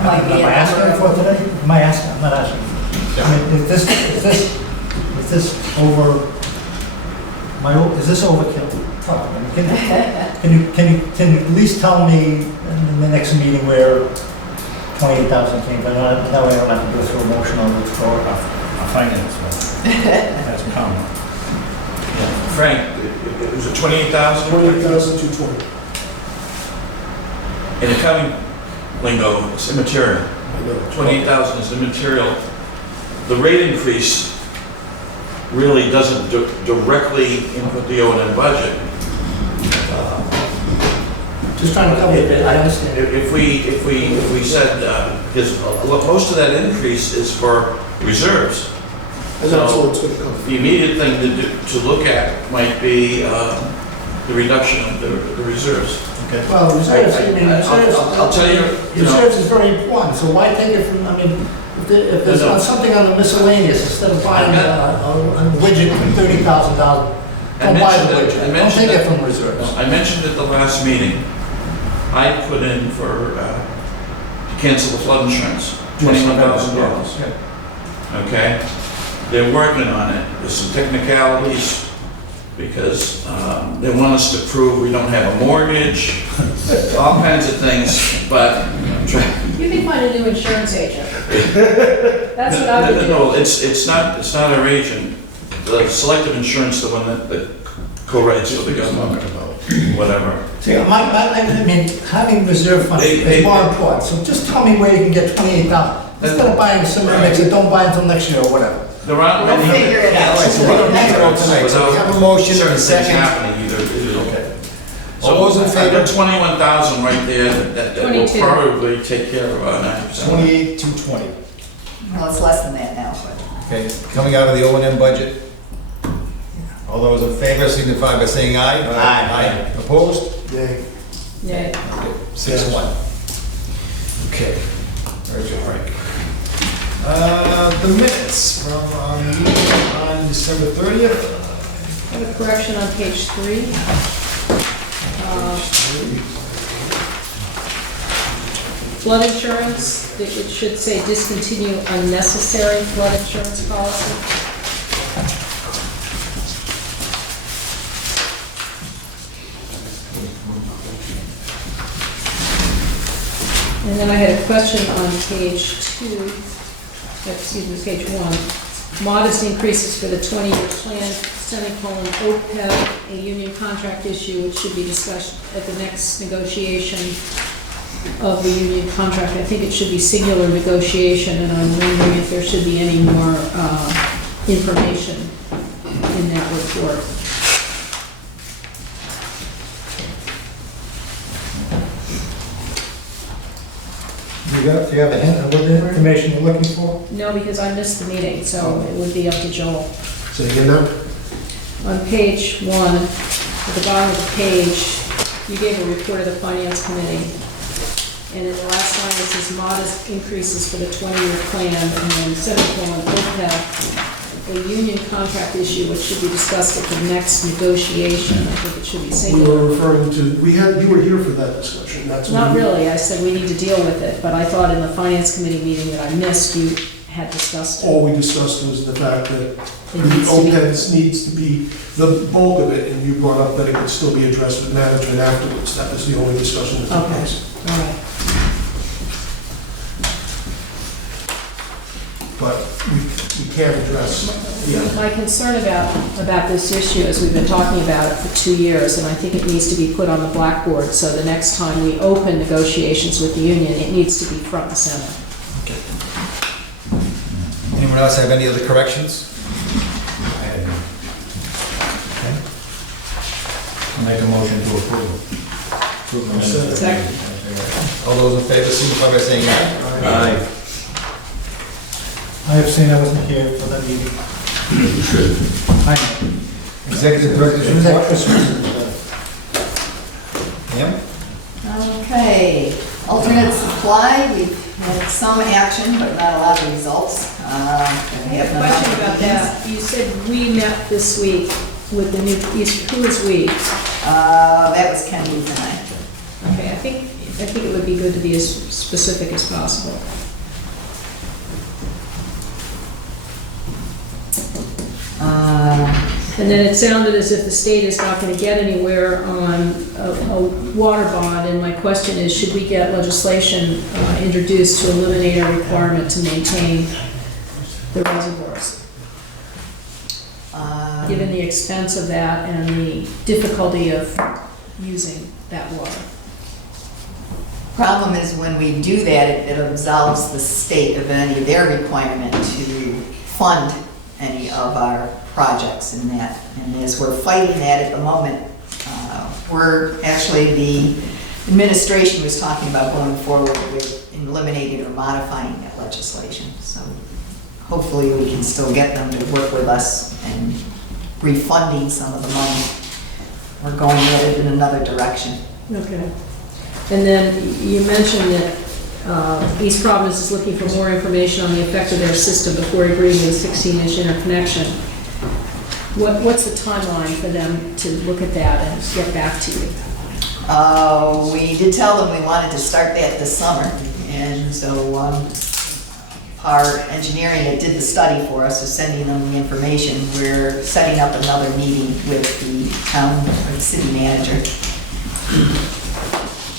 Might be Am I a asking number for of- it today? Am I asking? I'm not asking. I mean, is this over, is this overkill? Talk. I mean, can you at least tell me in the next meeting where 28,000 came from? That way I don't have to go through a motion on withdraw. I finance one. That's common. Frank, it was a 28,000? 28,220. In accounting lingo, it's immaterial. I know. 28,000 is immaterial. The rate increase really doesn't directly input the O&M budget. Just trying to cover it, I understand. If we said, because most of that increase is for reserves. And that's all it's gonna come from. The immediate thing to look at might be the reduction of the reserves. Okay. Well, reserves, I mean, reserves. I'll tell you, Reserves is very important, so why take it from, I mean, if there's No. something on the miscellaneous, instead of buying a widget for $30,000, I don't buy the mentioned widget. I Don't mentioned take it that- from reserves. I mentioned at the last meeting, I put in for, to cancel the flood insurance, $21,000. Okay? They're working on it. There's some technicalities because they want us to prove we don't have a mortgage, all kinds of things, but You can find a new insurance agent. That's what I would do. no, it's not our agent. The selective insurance, the one that co-writes for the government, whatever. See, I mean, having reserve funds Hey, is more important, so just tell me where you can get 28,000. Instead of buying some mix, don't buy until next year or whatever. There aren't We'll many. figure it out. All right, so we don't need to vote tonight, so we have a motion and a Certain things second. happening either. Okay. So All those in I've favor? got 21,000 right there that will 22. probably take care of about 90%. 28,220. Well, it's less than that now, but. Okay, coming out of the O&M budget. All those in favor signify by saying aye. Aye. Opposed? Yay. Yeah. 6-1. Okay. Very good, Frank. The minutes from our meeting on December 30th. I have a correction on page 3. Flood insurance, it should say discontinue unnecessary flood insurance policy. And then I had a question on page 1. Modest increases for the 20-year plan, semicolon, OPEB, a union contract issue which should be discussed at the next negotiation of the union contract. I think it should be singular negotiation, and I'm wondering if there should be any more information in that report. Do you have a hint of what the information you're looking for? No, because I missed the meeting, so it would be up to Joel. Say again now? On page 1, at the bottom of the page, you gave a report of the finance committee. And in the last line, it says modest increases for the 20-year plan, and then semicolon, OPEB, a union contract issue which should be discussed at the next negotiation. I think it should be We singular. were referring to, you were here for that discussion, that's what. Not really, I said we need to deal with it, but I thought in the finance committee meeting that I missed, you had discussed it. All we discussed was the fact that It the needs to be- OPEBs needs to be the bulk of it, and you brought up that it could still be addressed with management afterwards. That was the only discussion that took Okay. place. All right. But we can't address, yeah. My concern about this issue is we've been talking about it for 2 years, and I think it needs to be put on the blackboard, so the next time we open negotiations with the union, it needs to be front and center. Anyone else have any other corrections? Okay. I'll make a motion to approve. Second. All those in favor, signify by saying aye. Aye. I have seen I wasn't here for that meeting. You should. I know. Executive Director's It was at report. Christmas. Ma'am? Okay, alternate supply, we've had some action, but not a lot of results. I have a question about that. You said we met this week with the new, who is we? That was Ken Booth and I. Okay, I think it would be good to be as specific as possible. And then it sounded as if the state is not going to get anywhere on a water bond, and my question is, should we get legislation introduced to eliminate a requirement to maintain the reservoirs? Given the expense of that and the difficulty of using that water. Problem is, when we do that, it absolves the state of any of their requirement to fund any of our projects in that. And as we're fighting that at the moment, we're actually, the administration was talking about going forward with eliminating or modifying that legislation. So hopefully we can still get them to work with us and refunding some of the money. We're going at it in another direction. Okay. And then you mentioned that East Providence is looking for more information on the effect of their system before agreeing to a 16-inch interconnection. What's the timeline for them to look at that and get back to you? We did tell them we wanted to start that this summer, and so our engineering that did the study for us is sending them the information. We're setting up another meeting with the town or the city manager.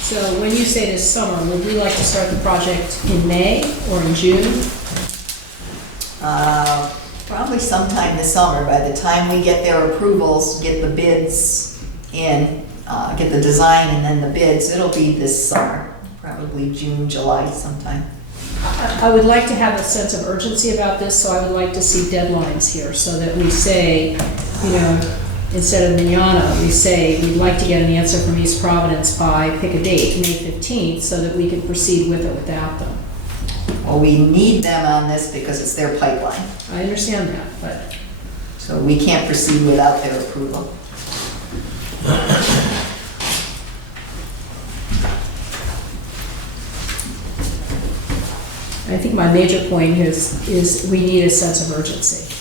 So when you say this summer, would we like to start the project in May or in June? Probably sometime this summer. By the time we get their approvals, get the bids in, get the design and then the bids, it'll be this summer, probably June, July sometime. I would like to have a sense of urgency about this, so I would like to see deadlines here, so that we say, you know, instead of manana, we say we'd like to get an answer from East Providence by, pick a date, May 15th, so that we can proceed with it without them. Well, we need them on this because it's their pipeline, I understand that, but so we can't proceed without their approval. I think my major point is we need a sense of urgency.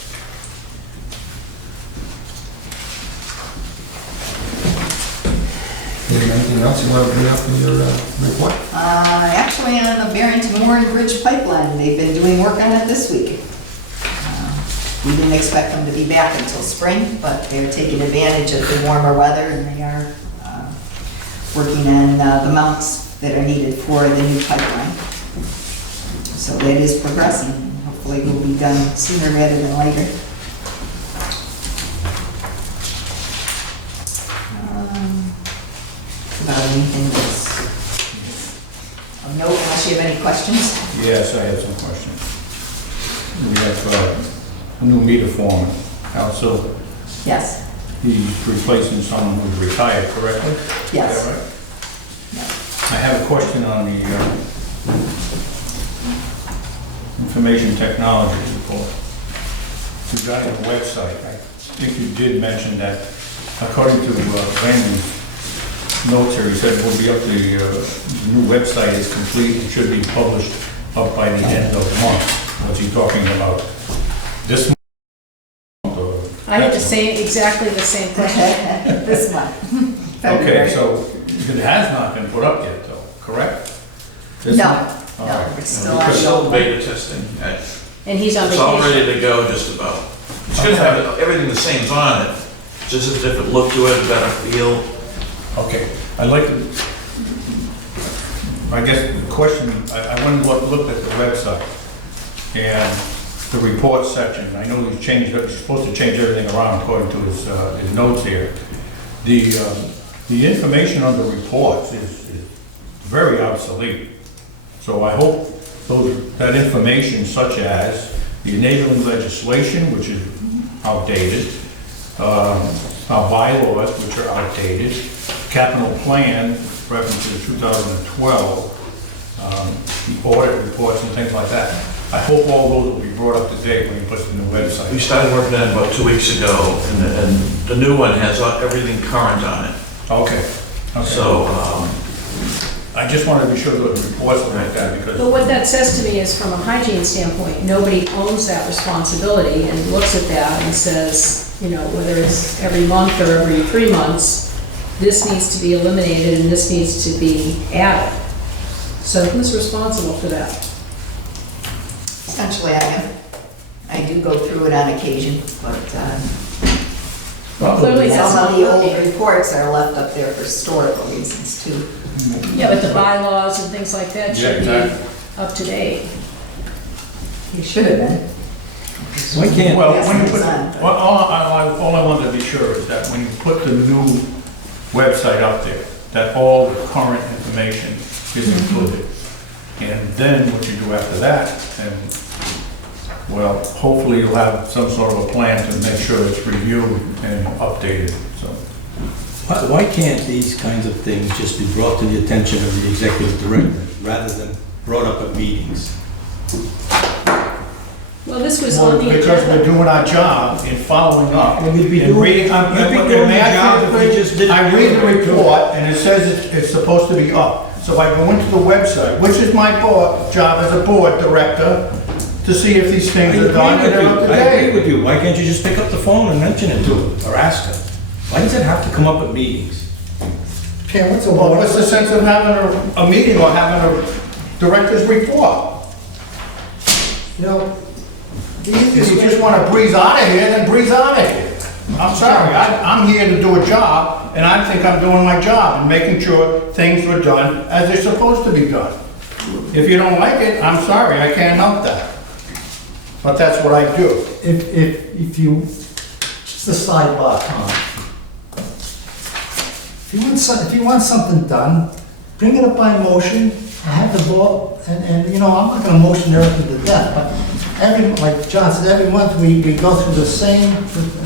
Anything else you want to bring up in your report? Actually, on the Barrington-Warren Bridge pipeline, they've been doing work on it this week. We didn't expect them to be back until spring, but they're taking advantage of the warmer weather, and they are working on the mounts that are needed for the new pipeline. So that is progressing, and hopefully will be done sooner rather than later. About anything else? No, unless you have any questions? Yes, I have some questions. We have a new meter foreman, Al Silver. Yes, He's replacing someone who's retired, correctly? yes. Is that right? I have a question on the information technology report. Regarding the website, I think you did mention that according to Randy's notes here, he said we'll be up to, the new website is complete and should be published up by the end of the month. What's he talking about? This month? Or I had the next same, exactly the same question. This one. month? Okay, so it has not been put up yet though, correct? This No, month? All no, right. we're still We're on still the beta testing. And he's on It's all vacation. ready to go, just about. It's gonna have everything the same's on it, just a different look to it, a better feel. Okay, I'd like to, I guess the question, I went and looked at the website and the report section. I know he's changed, he's supposed to change everything around according to his notes here. The information on the reports is very obsolete. So I hope that information such as the enabling legislation, which is outdated, our bylaws, which are outdated, capital plan, reference to 2012, the audit reports and things like that. I hope all those will be brought up to date when you put the new We website. started working on it about 2 weeks ago, and the new one has everything current on it. Okay. So, I just wanted to be sure that the reports were like that But because, what that says to me is, from a hygiene standpoint, nobody owns that responsibility and looks at that and says, you know, whether it's every month or every 3 months, this needs to be eliminated and this needs to be added. So who's responsible for that? Essentially, I am. I do go through it on occasion, but Clearly that's some not of the old working. reports are left up there for historical reasons too. Yeah, but the bylaws and things like that should be Yeah, exactly. up to date. You should have been. Why can't, well, Yes, when you it's put, on. well, all I wanted to be sure is that when you put the new website up there, that all the current information is included. And then what you do after that, and, well, hopefully you'll have some sort of a plan to make sure it's reviewed and updated, so. why can't these kinds of things just be brought to the attention of the executive director rather than brought up at meetings? Well, this was Well, on the because we're agenda. doing our job in following up. Well, you'd be and doing- reading- you'd be doing your job if you just didn't I do read it. the report, and it says it's supposed to be up. So I go into the website, which is my job as a board director, to see if these I things agree are done and with they're you, up to I agree date. with you. Why can't you just pick up the phone and mention it to him, or ask him? Why does it have to come up at meetings? Pam, what's a Well, water? what's the sense of having a meeting or having a director's report? You know, the If easiest you way. just want to breeze out of here, then breeze out of here. I'm sorry, I'm here to do a job, and I think I'm doing my job and making sure things are done as they're supposed to be done. If you don't like it, I'm sorry, I can't help that. But that's what I do. If you, just a sidebar, Tom. If you want something done, bring it up by motion, have the ball, and, you know, I'm not gonna motion everything to death, but like John said, every month we go through the same,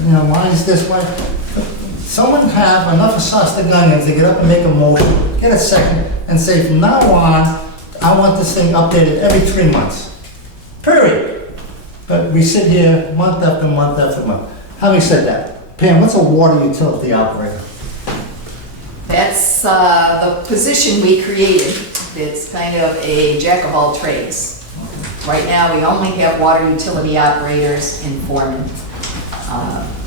you know, lines this way. Someone have enough of sauce to gun to get up and make a motion, get a second, and say, from now on, I want this thing updated every 3 months. Period. But we sit here month after month after month. Having said that, Pam, what's a water utility operator? That's the position we created. It's kind of a jack of all trades. Right now, we only have water utility operators and foremen.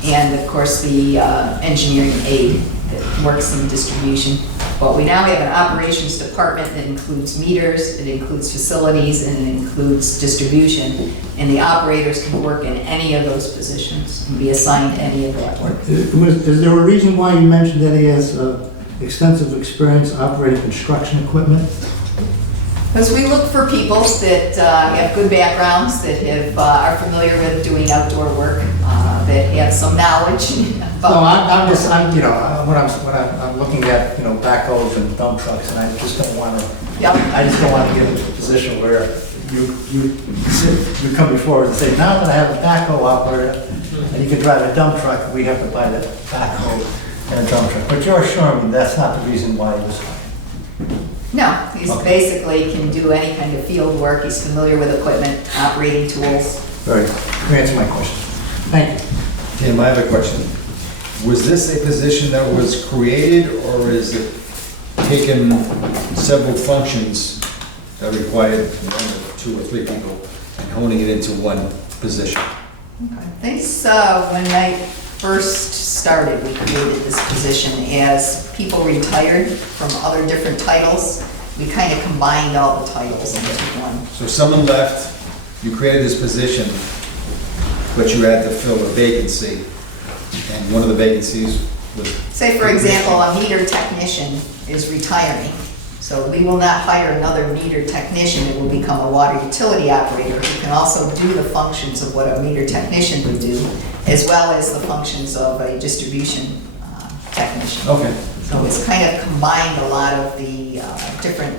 And of course, the engineering aide that works in distribution. But we now have an operations department that includes meters, it includes facilities, and it includes distribution. And the operators can work in any of those positions and be assigned any of that work. Is there a reason why you mentioned that he has extensive experience operating construction equipment. Because we look for people that have good backgrounds, that are familiar with doing outdoor work, that have some knowledge No, about. I'm, when I'm looking at, backhoes and dump trucks, and I just don't want to, Yep. I just don't want to get into a position where you come before us and say, now that I have a backhoe operator, and you can drive a dump truck, we have to buy the backhoe and a dump truck. But you're assuring me that's not the reason why it was hired. No, he's Okay. basically can do any kind of field work, he's familiar with equipment, operating tools. Very good. You answered my question. Thank you. Tim, I have a question. Was this a position that was created, or is it taken several functions that required 1 or 2 or 3 people and honing it into one position? Thanks, when I first started, we created this position as people retired from other different titles. We kind of combined all the titles into one. So someone left, you created this position, but you had to fill a vacancy, and one of the vacancies was... Say, for example, a meter technician is retiring. So we will not hire another meter technician, it will become a water utility operator who can also do the functions of what a meter technician would do, as well as the functions of a distribution technician. Okay. So it's kind of combined a lot of the different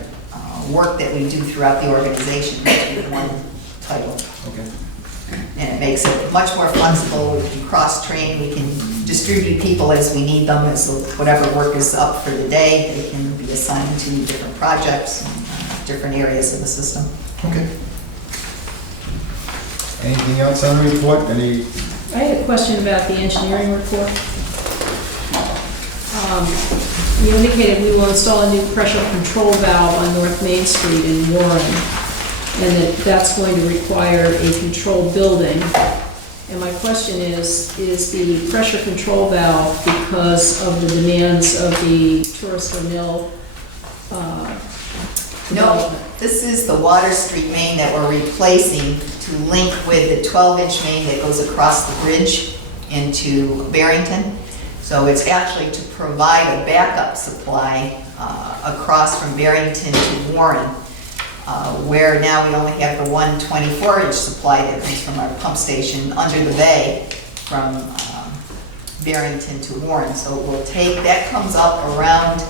work that we do throughout the organization into one title. Okay. And it makes it much more flexible, we can cross-train, we can distribute people as we need them, and so whatever work is up for the day, they can be assigned to different projects, and different areas of the system. Okay. Anything else on the report? Any? I had a question about the engineering report. You indicated we will install a new pressure control valve on North Main Street in Warren, and that that's going to require a control building. And my question is the pressure control valve because of the demands of the tourist mill No, this is the Water Street main that we're replacing to link with the 12-inch main that goes across the bridge into Barrington. So it's actually to provide a backup supply across from Barrington to Warren, where now we only have the one 24-inch supply that comes from our pump station under the bay from Barrington to Warren. So it will take, that comes up around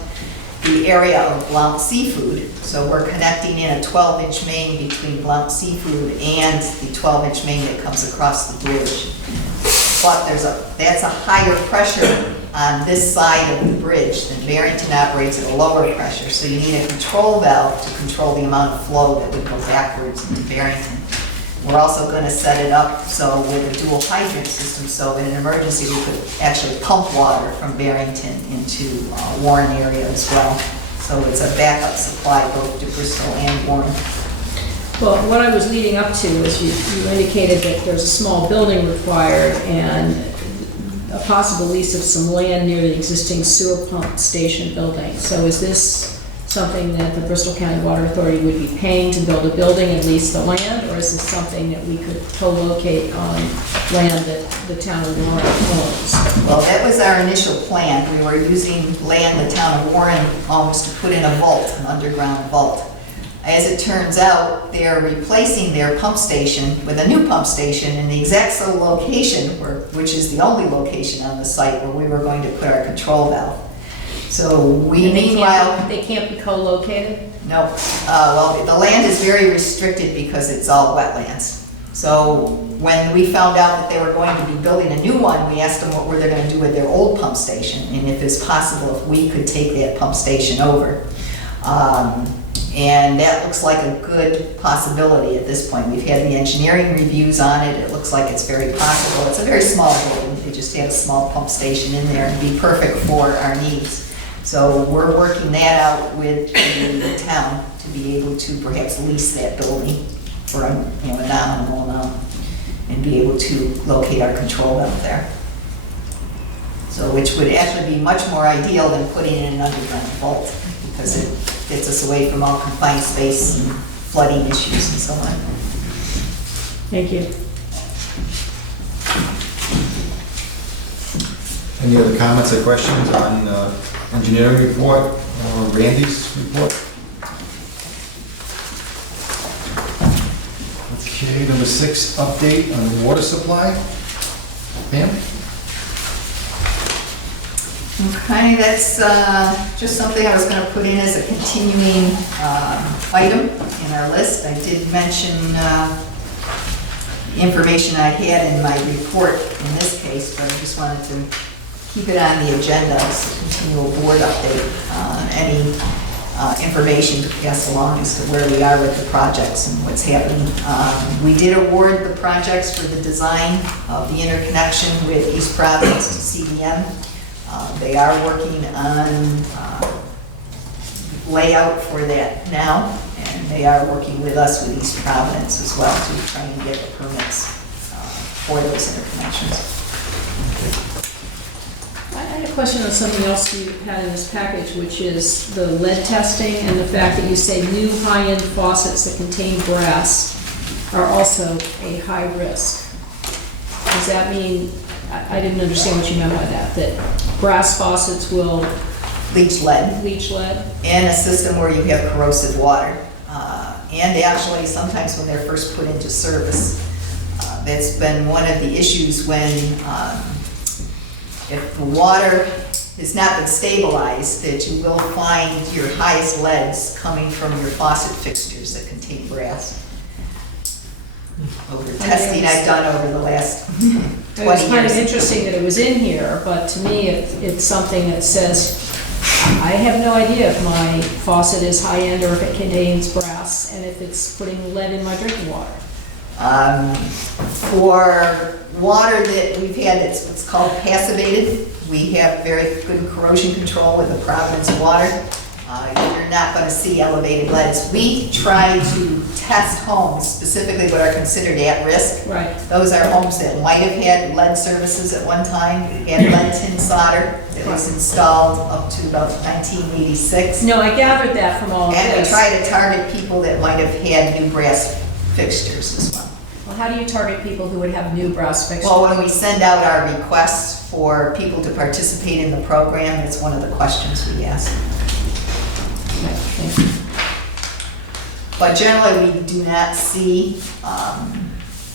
the area of Blount Seafood. So we're connecting in a 12-inch main between Blount Seafood and the 12-inch main that comes across the bridge. But that's a higher pressure on this side of the bridge than Barrington operates at a lower pressure. So you need a control valve to control the amount of flow that would go backwards into Barrington. We're also going to set it up so with a dual hydrant system, so in an emergency we could actually pump water from Barrington into Warren area as well. So it's a backup supply both to Bristol and Warren. Well, what I was leading up to was you indicated that there's a small building required and a possible lease of some land near the existing sewer pump station building. So is this something that the Bristol County Water Authority would be paying to build a building and lease the land, or is this something that we could co-locate on land that the town of Warren owns? Well, that was our initial plan. We were using land the town of Warren owns to put in a vault, an underground vault. As it turns out, they're replacing their pump station with a new pump station in the exact same location, which is the only location on the site where we were going to put our control valve. So we meanwhile... They can't be co-located? No. Well, the land is very restricted because it's all wetlands. So when we found out that they were going to be building a new one, we asked them what were they going to do with their old pump station, and if it's possible if we could take that pump station over. And that looks like a good possibility at this point. We've had the engineering reviews on it. It looks like it's very possible. It's a very small building. They just have a small pump station in there and be perfect for our needs. So we're working that out with the town to be able to perhaps lease that building for a nominal amount and be able to locate our control valve there. So which would actually be much more ideal than putting in an underground vault, because it gets us away from all confined space and flooding issues and so on. Thank you. Any other comments or questions on engineering report or Randy's report? Okay, number 6, update on the water supply. Pam? Okay, that's just something I was going to put in as a continuing item in our list. I did mention the information I had in my report in this case, but I just wanted to keep it on the agenda as a continual board update. Any information to pass along as to where we are with the projects and what's happening. We did award the projects for the design of the interconnection with East Providence to CDM. They are working on layout for that now, and they are working with us with East Providence as well to try and get the permits for those interconnections. I had a question on something else you had in this package, which is the lead testing and the fact that you say new high-end faucets that contain brass are also a high risk. Does that mean, I didn't understand what you meant by that brass faucets will Leach lead leach lead? in a system where you have corrosive water. And actually, sometimes when they're first put into service, that's been one of the issues when if the water has not been stabilized, that you will find your highest leads coming from your faucet fixtures that contain brass. Over testing I've done over the last 20 years. It was kind of interesting that it was in here, but to me, it's something that says, I have no idea if my faucet is high-end or if it contains brass, and if it's putting lead in my drinking water. For water that we've had that's what's called passivated, we have very good corrosion control with the Providence water. You're not going to see elevated leads. We try to test homes specifically what are considered at risk. Right. Those are homes that might have had lead services at one time, had lead tin solder that was installed up to about 1986. No, I gathered that from all of And we this. try to target people that might have had new brass fixtures as well. Well, how do you target people who would have new brass fixtures? Well, when we send out our requests for people to participate in the program, it's one of the questions we ask. Okay, thank you. But generally, we do not see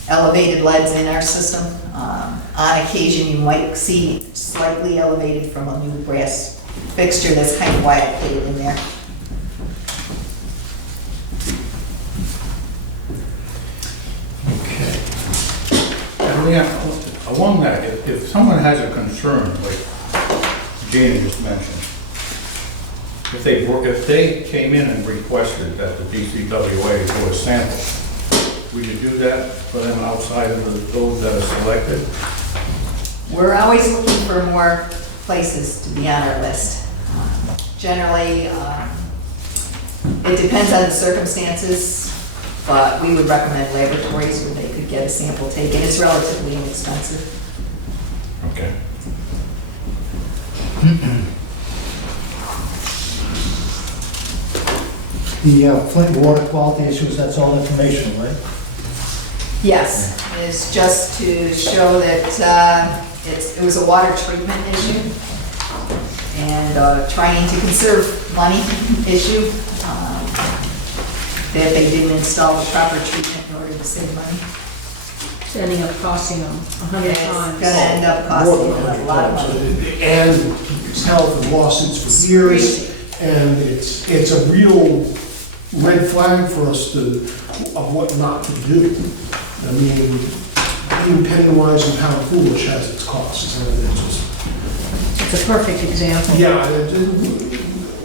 elevated leads in our system. On occasion, you might see slightly elevated from a new brass fixture. That's kind of why I put it in there. Along that, if someone has a concern, like Jane just mentioned, if they came in and requested that the DCWA do a sample, would you do that for them outside of those that are selected? We're always looking for more places to be on our list. Generally, it depends on the circumstances, but we would recommend laboratories where they could get a sample taken. It's relatively inexpensive. Okay. The Flint water quality issues, that's all information, right? Yes, it's just to show that it was a water treatment issue and trying to conserve money issue, that they didn't install the proper treatment in order to save money. It's ending up costing them 100 It's times. gonna end up costing them a lot of money. And it's held in lawsuits for years, and it's a real red flag for us of what not to do. I mean, being penny wise and pound foolish has its costs, and it's just, It's a perfect example. yeah,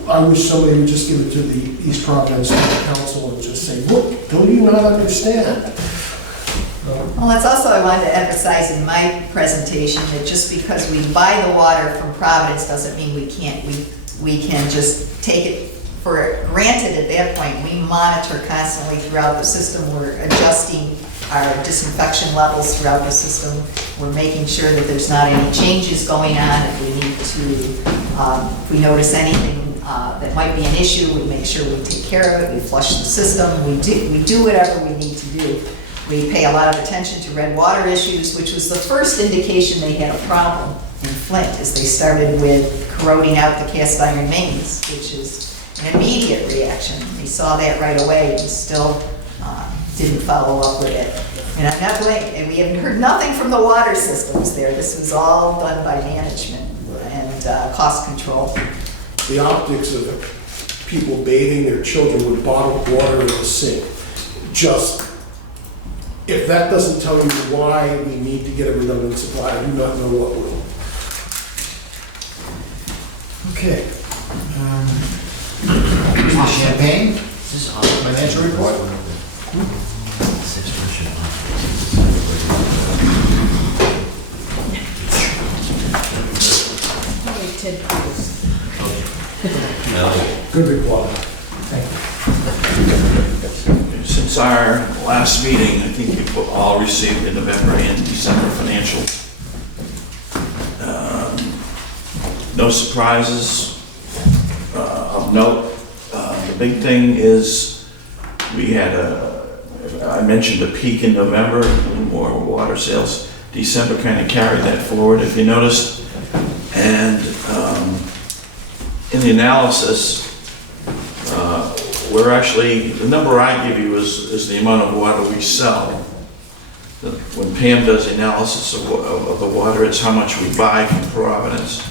I wish somebody would just give it to the East Providence Council and just say, look, don't you not understand? Well, that's also I wanted to emphasize in my presentation, that just because we buy the water from Providence doesn't mean we can just take it for granted at that point. We monitor constantly throughout the system. We're adjusting our disinfection levels throughout the system. We're making sure that there's not any changes going on. If we need to, if we notice anything that might be an issue, we make sure we take care of it. We flush the system. We do whatever we need to do. We pay a lot of attention to red water issues, which was the first indication they had a problem in Flint, is they started with corroding out the cast iron mains, which is an immediate reaction. We saw that right away and still didn't follow up with it. And I'm not blaming, and we haven't heard nothing from the water systems there. This was all done by management and cost control. The optics of people bathing their children with bottled water in the sink, just, if that doesn't tell you why we need to get a redundant supply, I do not know what will. Okay. Mr. Champagne, financial report. Ted Cruz. Good report. Since our last meeting, I think you've all received the November and December financials. No surprises of note. The big thing is we had I mentioned a peak in November, a little more water sales. December kind of carried that forward, if you noticed. And in the analysis, we're actually, the number I give you is the amount of water we sell. When Pam does the analysis of the water, it's how much we buy from Providence.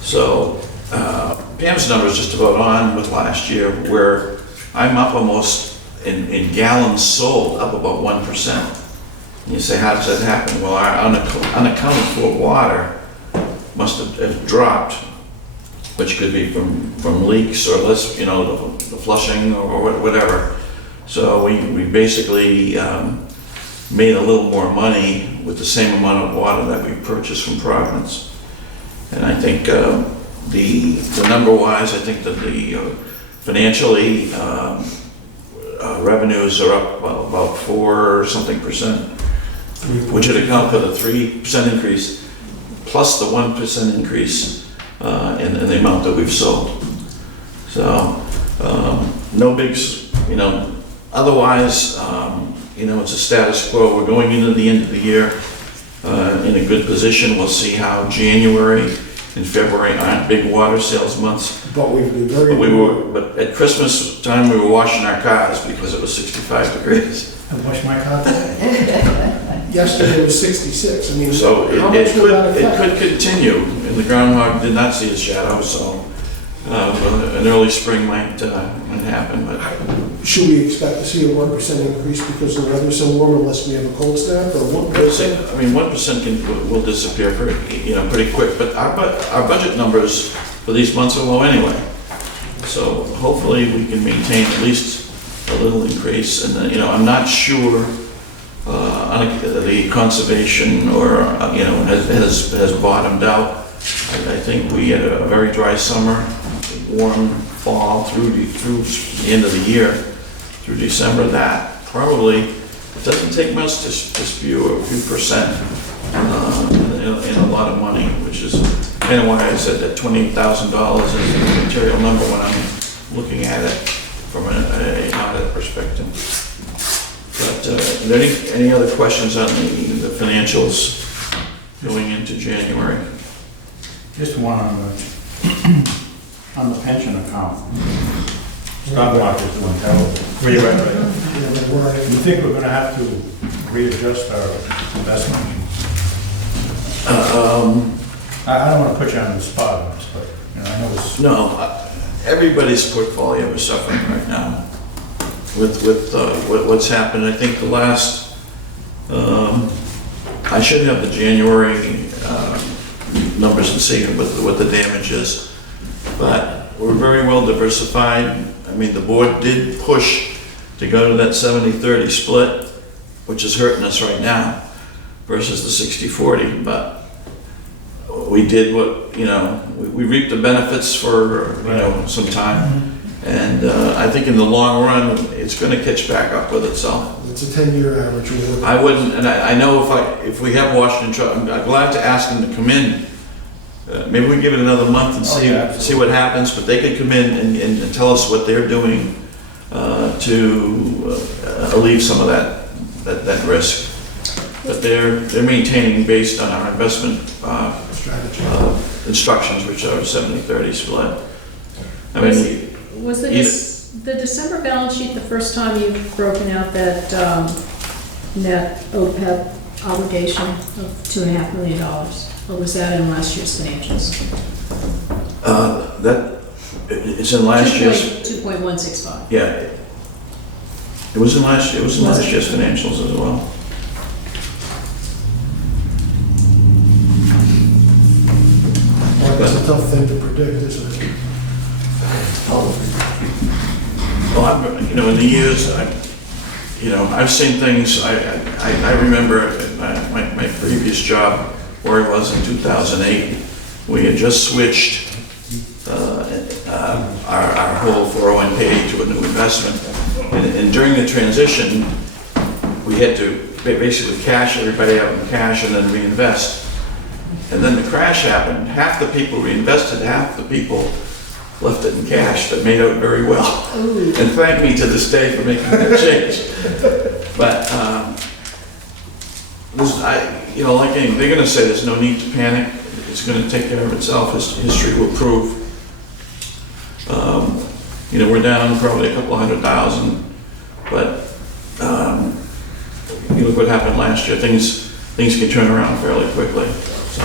So Pam's number is just about on with last year, where I'm up almost in gallons sold, up about 1%. And you say, how does that happen? Well, our unaccounted for water must have dropped, which could be from leaks or less, the flushing or whatever. So we basically made a little more money with the same amount of water that we purchased from Providence. And I think the number-wise, I think that the financially revenues are up about 4% which would account for the 3% increase plus the 1% increase in the amount that we've sold. So no big, otherwise, it's a status quo. We're going into the end of the year in a good position. We'll see how January and February aren't big water sales months. But we've been very. But at Christmas time, we were washing our cars because it was 65 degrees. I wash my car today. Yesterday was 66. I mean, So how it much will that affect? could continue, and the groundhog did not see a shadow, so an early spring might happen, but Should we expect to see a 1% increase because the weather's so warm unless we have a cold snap, or 1%? I mean, 1% will disappear pretty quick, but our budget numbers for these months are low anyway. So hopefully we can maintain at least a little increase, and I'm not sure on the conservation or has bottomed out. I think we had a very dry summer, warm fall through the end of the year, through December. That probably, it doesn't take much to spew a few percent in a lot of money, which is kind of why I said that $28,000 is a material number when I'm looking at it from an audit perspective. But are there any other questions on the financials going into January? Just one on the pension account. Stock market's doing terrible. You think we're gonna have to readjust our investment? I don't wanna put you on the spot on this, but I know it's. No, everybody's portfolio is suffering right now with what's happened. I think the last, I should have the January numbers to see what the damage is, but we're very well diversified. I mean, the board did push to go to that 70-30 split, which is hurting us right now, versus the 60-40, but we did what, we reaped the benefits for, some time. And I think in the long run, it's gonna catch back up with itself. It's a 10-year average. I wouldn't, and I know if we have Washington Truck, I'm glad to ask them to come in. Maybe we give it another month and see what happens, but they could come in and tell us what they're doing to alleviate some of that risk. But they're maintaining based on our investment Strategy. instructions, which are 70-30 split. I mean, Was the, the December balance sheet the first time you've broken out that net OPEB obligation of $2.5 million? Or was that in last year's financials? that, it's in last year's, 2.165. yeah. It was in last year's financials as well. That's a tough thing to predict, isn't it? Well, in the years, I've seen things, I remember at my previous job, where I was in 2008, we had just switched our whole 401k to a new investment. And during the transition, we had to basically cash everybody out in cash and then reinvest. And then the crash happened. Half the people reinvested, half the people left it in cash, but made out very well. Ooh. And thank me to this day for making that change. But, like anything, they're gonna say there's no need to panic. It's gonna take care of itself. History will prove. We're down probably a couple $100,000, but you look what happened last year. Things can turn around fairly quickly. So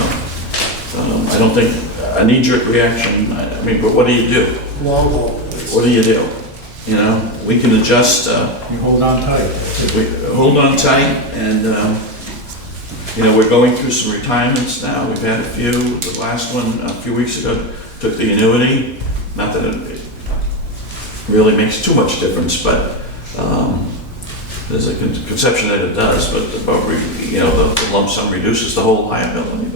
I don't think a knee-jerk reaction. But what do you do? Long haul. What do you do? We can adjust. You hold on tight. We hold on tight, and we're going through some retirements now. We've had a few. The last one a few weeks ago took the annuity. Not that it really makes too much difference, but there's a conception that it does. But the lump sum reduces the whole liability.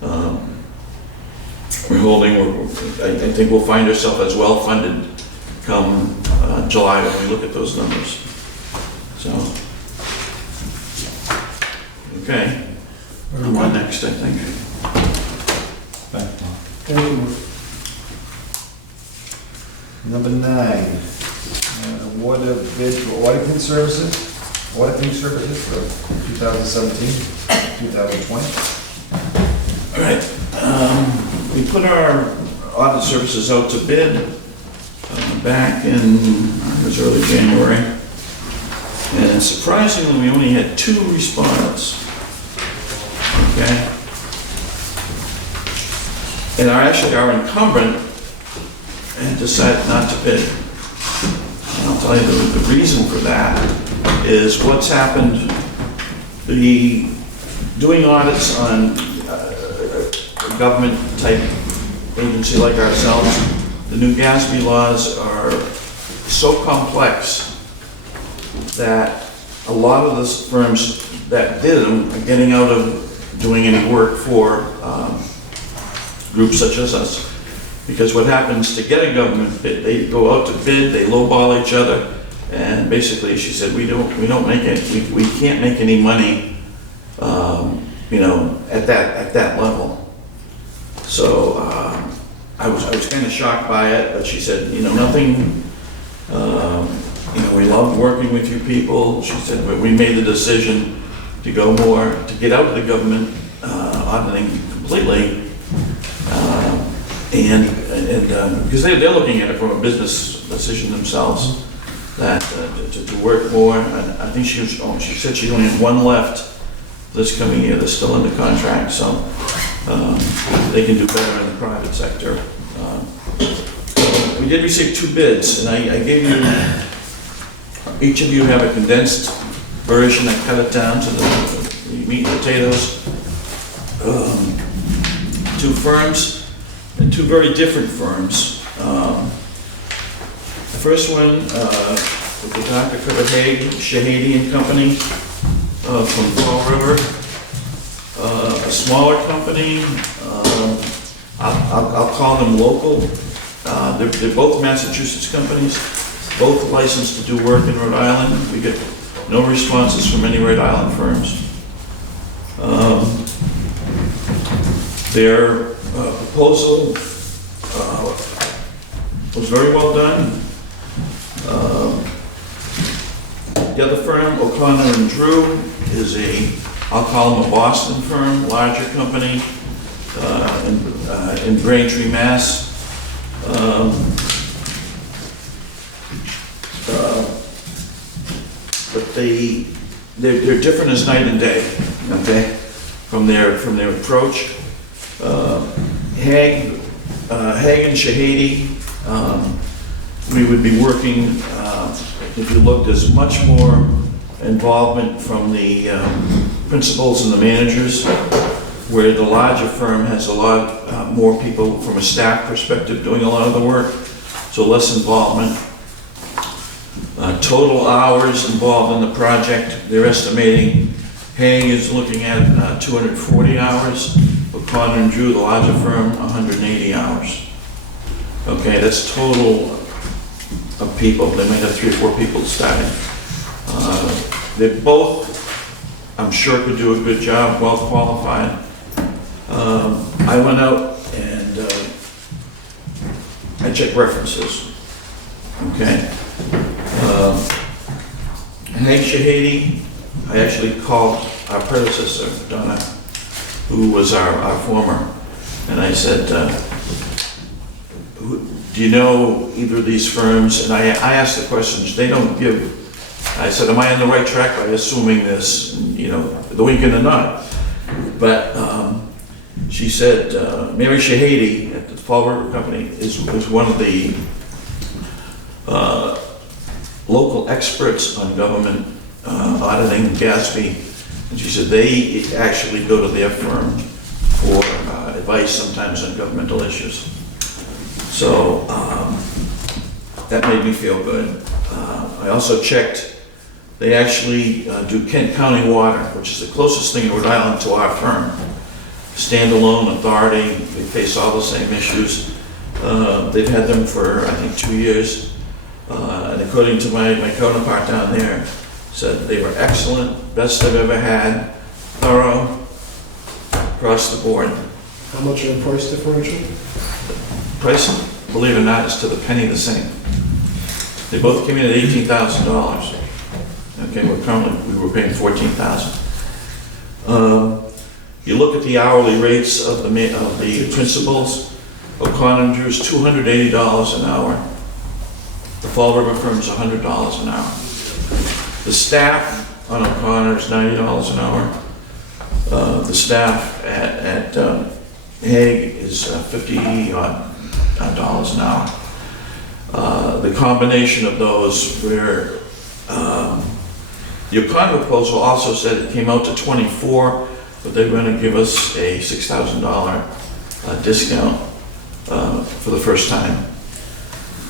But we're holding. I think we'll find ourselves as well funded come July when we look at those numbers. So, okay. I'm on next, I think. Thanks, Mark. Thank you. Number 9, award of bid for auditing services for 2017, 2020. All right. We put our audit services out to bid back in, it was early January. And surprisingly, we only had 2 respondents. Okay? And our incumbent had decided not to bid. And I'll tell you the reason for that is what's happened. Doing audits on a government type agency like ourselves, the new GASB laws are so complex that a lot of the firms that did them are getting out of doing any work for groups such as us. Because what happens to get a government bid, they go out to bid, they lowball each other, and basically she said, we can't make any money, at that level. So I was kind of shocked by it, but she said, nothing. We love working with you people. She said, but we made the decision to go more, to get out of the government auditing completely. Because they're looking at it from a business decision themselves, that to work more. And I think she said she only had 1 left this coming year that's still under contract, so they can do better in the private sector. So we did receive 2 bids, and I gave you, each of you have a condensed version. I cut it down to the meat and potatoes. 2 firms. And 2 very different firms. The first one, with the Dr. Shahady and Company from Fall River. A smaller company, I'll call them local. They're both Massachusetts companies, both licensed to do work in Rhode Island. We get no responses from any Rhode Island firms. Their proposal was very well done. The other firm, O'Connor and Drew, is I'll call them a Boston firm, larger company. in Braintree, Mass. But they're different as night and day, okay, from their approach. Haig and Shahady, we would be working, if you look, there's much more involvement from the principals and the managers, where the larger firm has a lot more people from a staff perspective doing a lot of the work, so less involvement. Total hours involved in the project, they're estimating, Haig is looking at 240 hours, O'Connor and Drew, the larger firm, 180 hours. Okay, that's total of people. They might have 3 or 4 people starting. They both, I'm sure, could do a good job, well qualified. I went out and I checked references. Okay. Hank Shahady, I actually called our predecessor, Donna, who was our former, and I said, do you know either of these firms? And I asked the questions. They don't give. I said, am I on the right track by assuming this? You know, the weekend or not. But she said, Mary Shahady at the Fall River Company is one of the local experts on government auditing, Gatsby. And she said they actually go to their firm for advice sometimes on governmental issues. So that made me feel good. I also checked, they actually do Kent County Water, which is the closest thing in Rhode Island to our firm. Standalone authority, they face all the same issues. They've had them for, I think, 2 years. And according to my counterpart down there, said they were excellent, best they've ever had, thorough, across the board. How much are the price differential? Price, believe it or not, is to the penny the same. They both came in at $18,000. Okay, we were paying $14,000. You look at the hourly rates of the principals. O'Connor and Drew's $280 an hour. The Fall River firm's $100 an hour. The staff on O'Connor is $90 an hour. The staff at Haig is $50 an hour. The combination of those where the O'Connor proposal also said it came out to 24, but they're going to give us a $6,000 discount for the first time,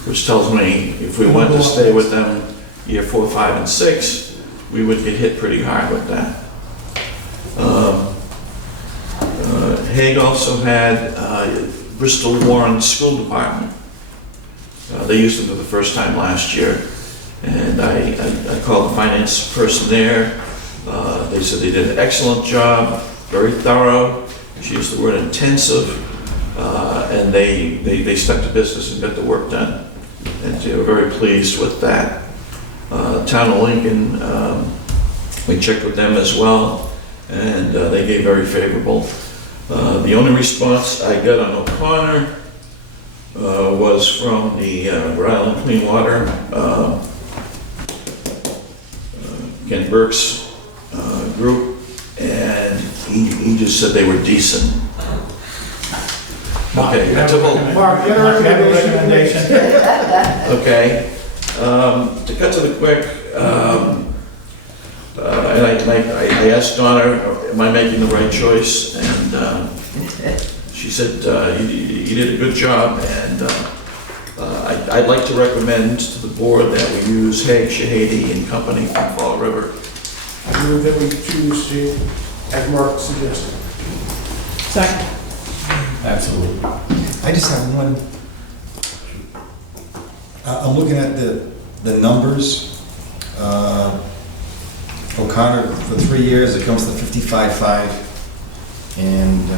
which tells me if we wanted to stay with them year 4, 5, and 6, we would get hit pretty hard with that. Haig also had Bristol Warren School Department. They used it for the first time last year, and I called the finance person there. They said they did an excellent job, very thorough. She used the word intensive, and they stuck to business and got the work done. And they were very pleased with that. Town of Lincoln, we checked with them as well, and they gave very favorable. The only response I got on O'Connor was from the Rhode Island Clean Water, Ken Burke's group, and he just said they were decent. Okay, I took a- Mark, you have a recommendation? Okay, to cut to the quick, and I asked Donna, am I making the right choice? And she said, you did a good job, and I'd like to recommend to the board that we use Haig, Shahady and Company from Fall River. I move that we choose to, as Mark suggested. Second. Absolutely. I just have one. I'm looking at the numbers. O'Connor, for 3 years, it comes to 55.5, and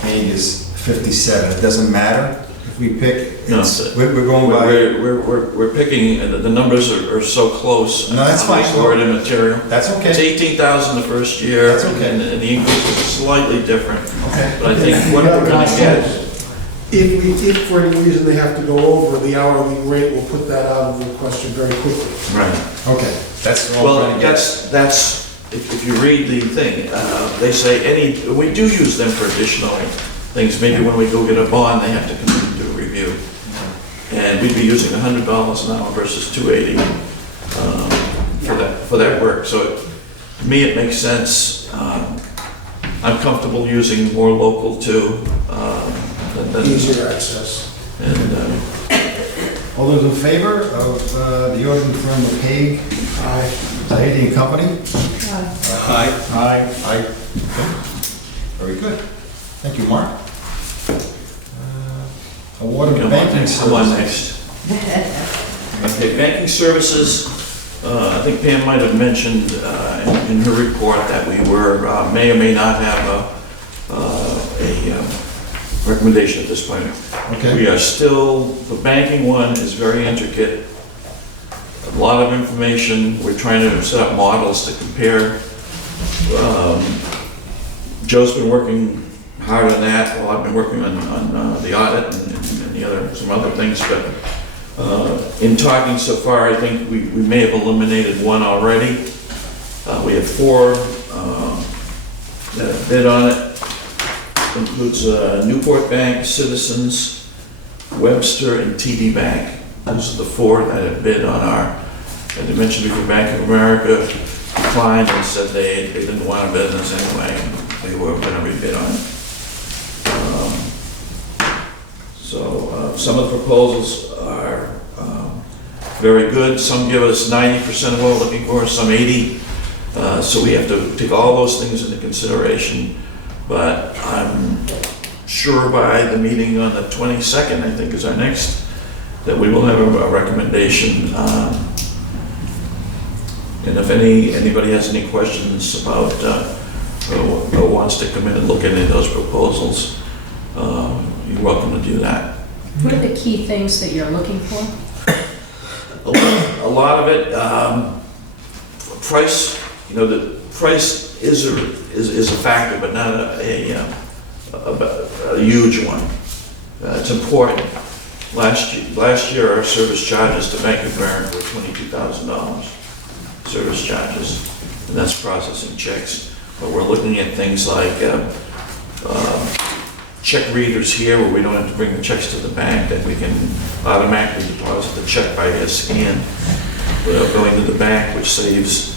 Haig is 57. It doesn't matter If we pick, No, we're going by, We're picking, the numbers are so close. No, that's fine. Or in material. that's It's okay. 18,000 the first year. That's okay. And the increase is slightly different. Okay. But I think what we're gonna get, If for any reason they have to go over the hourly rate, we'll put that out of the question very quickly. right. Okay, that's all I'm trying Well, to get. that's, if you read the thing, they say we do use them for additional things. Maybe when we go get a bond, they have to come in and do a review. And we'd be using $100 an hour versus $280 for that work. So to me, it makes sense. I'm comfortable using more local too. Easier access. And All those in favor of the auditing firm of Hague, Zahedi and Company? Aye. Aye. Okay. Very good. Thank you, Mark. Award of banking come on services. next. Okay, banking services, I think Pam might have mentioned in her report that we may or may not have a recommendation at this point. Okay. We are still, the banking one is very intricate, a lot of information. We're trying to set up models to compare. Joe's been working hard on that, while I've been working on the audit and some other things, but in talking so far, I think we may have eliminated one already. We have 4 that have bid on it. Includes Newport Bank, Citizens, Webster, and TD Bank. Those are the 4 that have bid on our, as I mentioned before, Bank of America declined and said they didn't want a business anyway. They were going to rebid on it. So some of the proposals are very good. Some give us 90% of what we're looking for, some 80. So we have to take all those things into consideration. But I'm sure by the meeting on the 22nd, I think is our next, that we will have a recommendation. And if anybody has any questions about, or wants to come in and look at any of those proposals, you're welcome to do that. What are the key things that you're looking for? A lot of it, price, the price is a factor, but not a huge one. It's important. Last year, our service charges to Bank of America were $22,000, service charges, and that's processing checks. But we're looking at things like check readers here, where we don't have to bring the checks to the bank, that we can automatically deposit the check by a scan without going to the bank, which saves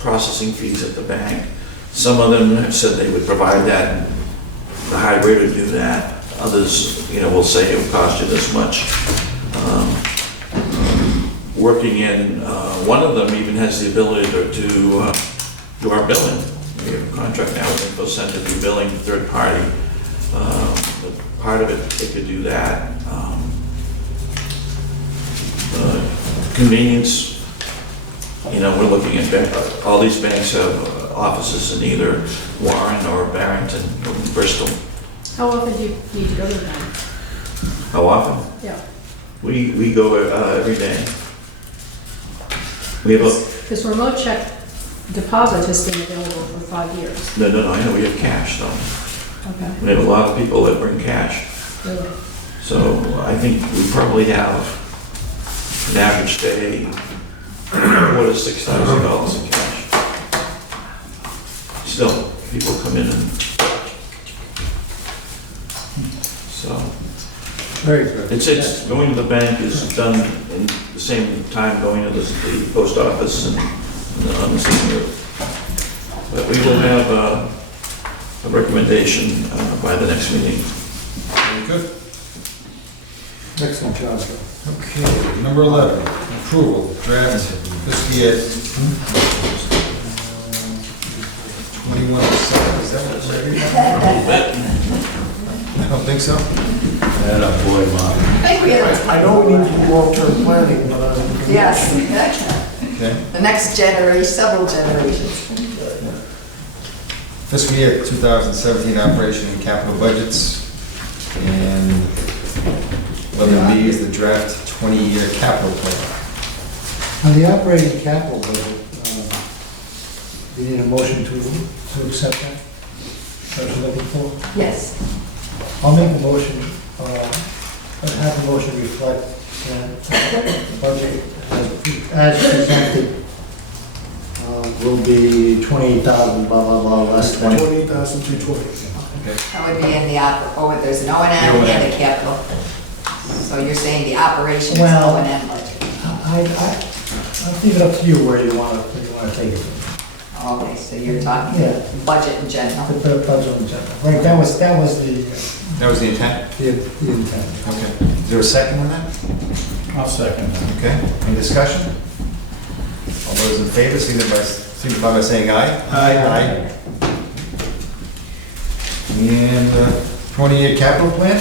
processing fees at the bank. Some of them have said they would provide that, and the high rate would do that. Others, will say it would cost you this much. Working in, one of them even has the ability to do our billing. We have a contract now with InfoCent to do billing to third party. Part of it, they could do that. Convenience, we're looking at, all these banks have offices in either Warren or Barrington or Bristol. How often do you need to go to the bank? How often? Yeah. We go every day. We have Because remote check deposit has been available for 5 years. no, I know we have cash though. Okay. We have a lot of people that bring cash. Really? So I think we probably have an average day, $4,000 to $6,000 in cash. Still, people come in and, so. Very good. It's going to the bank is done in the same time going to the post office and on the same route. But we will have a recommendation by the next meeting. Very good. Excellent job. Okay, number 11, approval, draft fiscal year 2107, is that what it's I don't think so. That up, boy, Mark. I think we have, I know we need to do long-term planning, but yes, Okay. the next generation, several generations. Fiscal year 2017 operation and capital budgets, and 11B is the draft 20-year capital plan. On the operating capital budget, you need a motion to accept that? That's what you're looking for? Yes. I'll make a motion, have the motion reflect that the budget as presented will be 28,000, blah, blah, blah, less than. 28,220. That would be in the there's an O and M and a capital. So you're saying the operation is Well- O and M budget? I'll leave it up to you where you want to take it. Okay, so you're talking Yeah. budget in general. The budget in general. Right, that was the That was the intent? intent. Okay. Is there a second on that? I'll second that. Okay. Any discussion? All those in favor, signify by saying aye. Aye. And 20-year capital plan?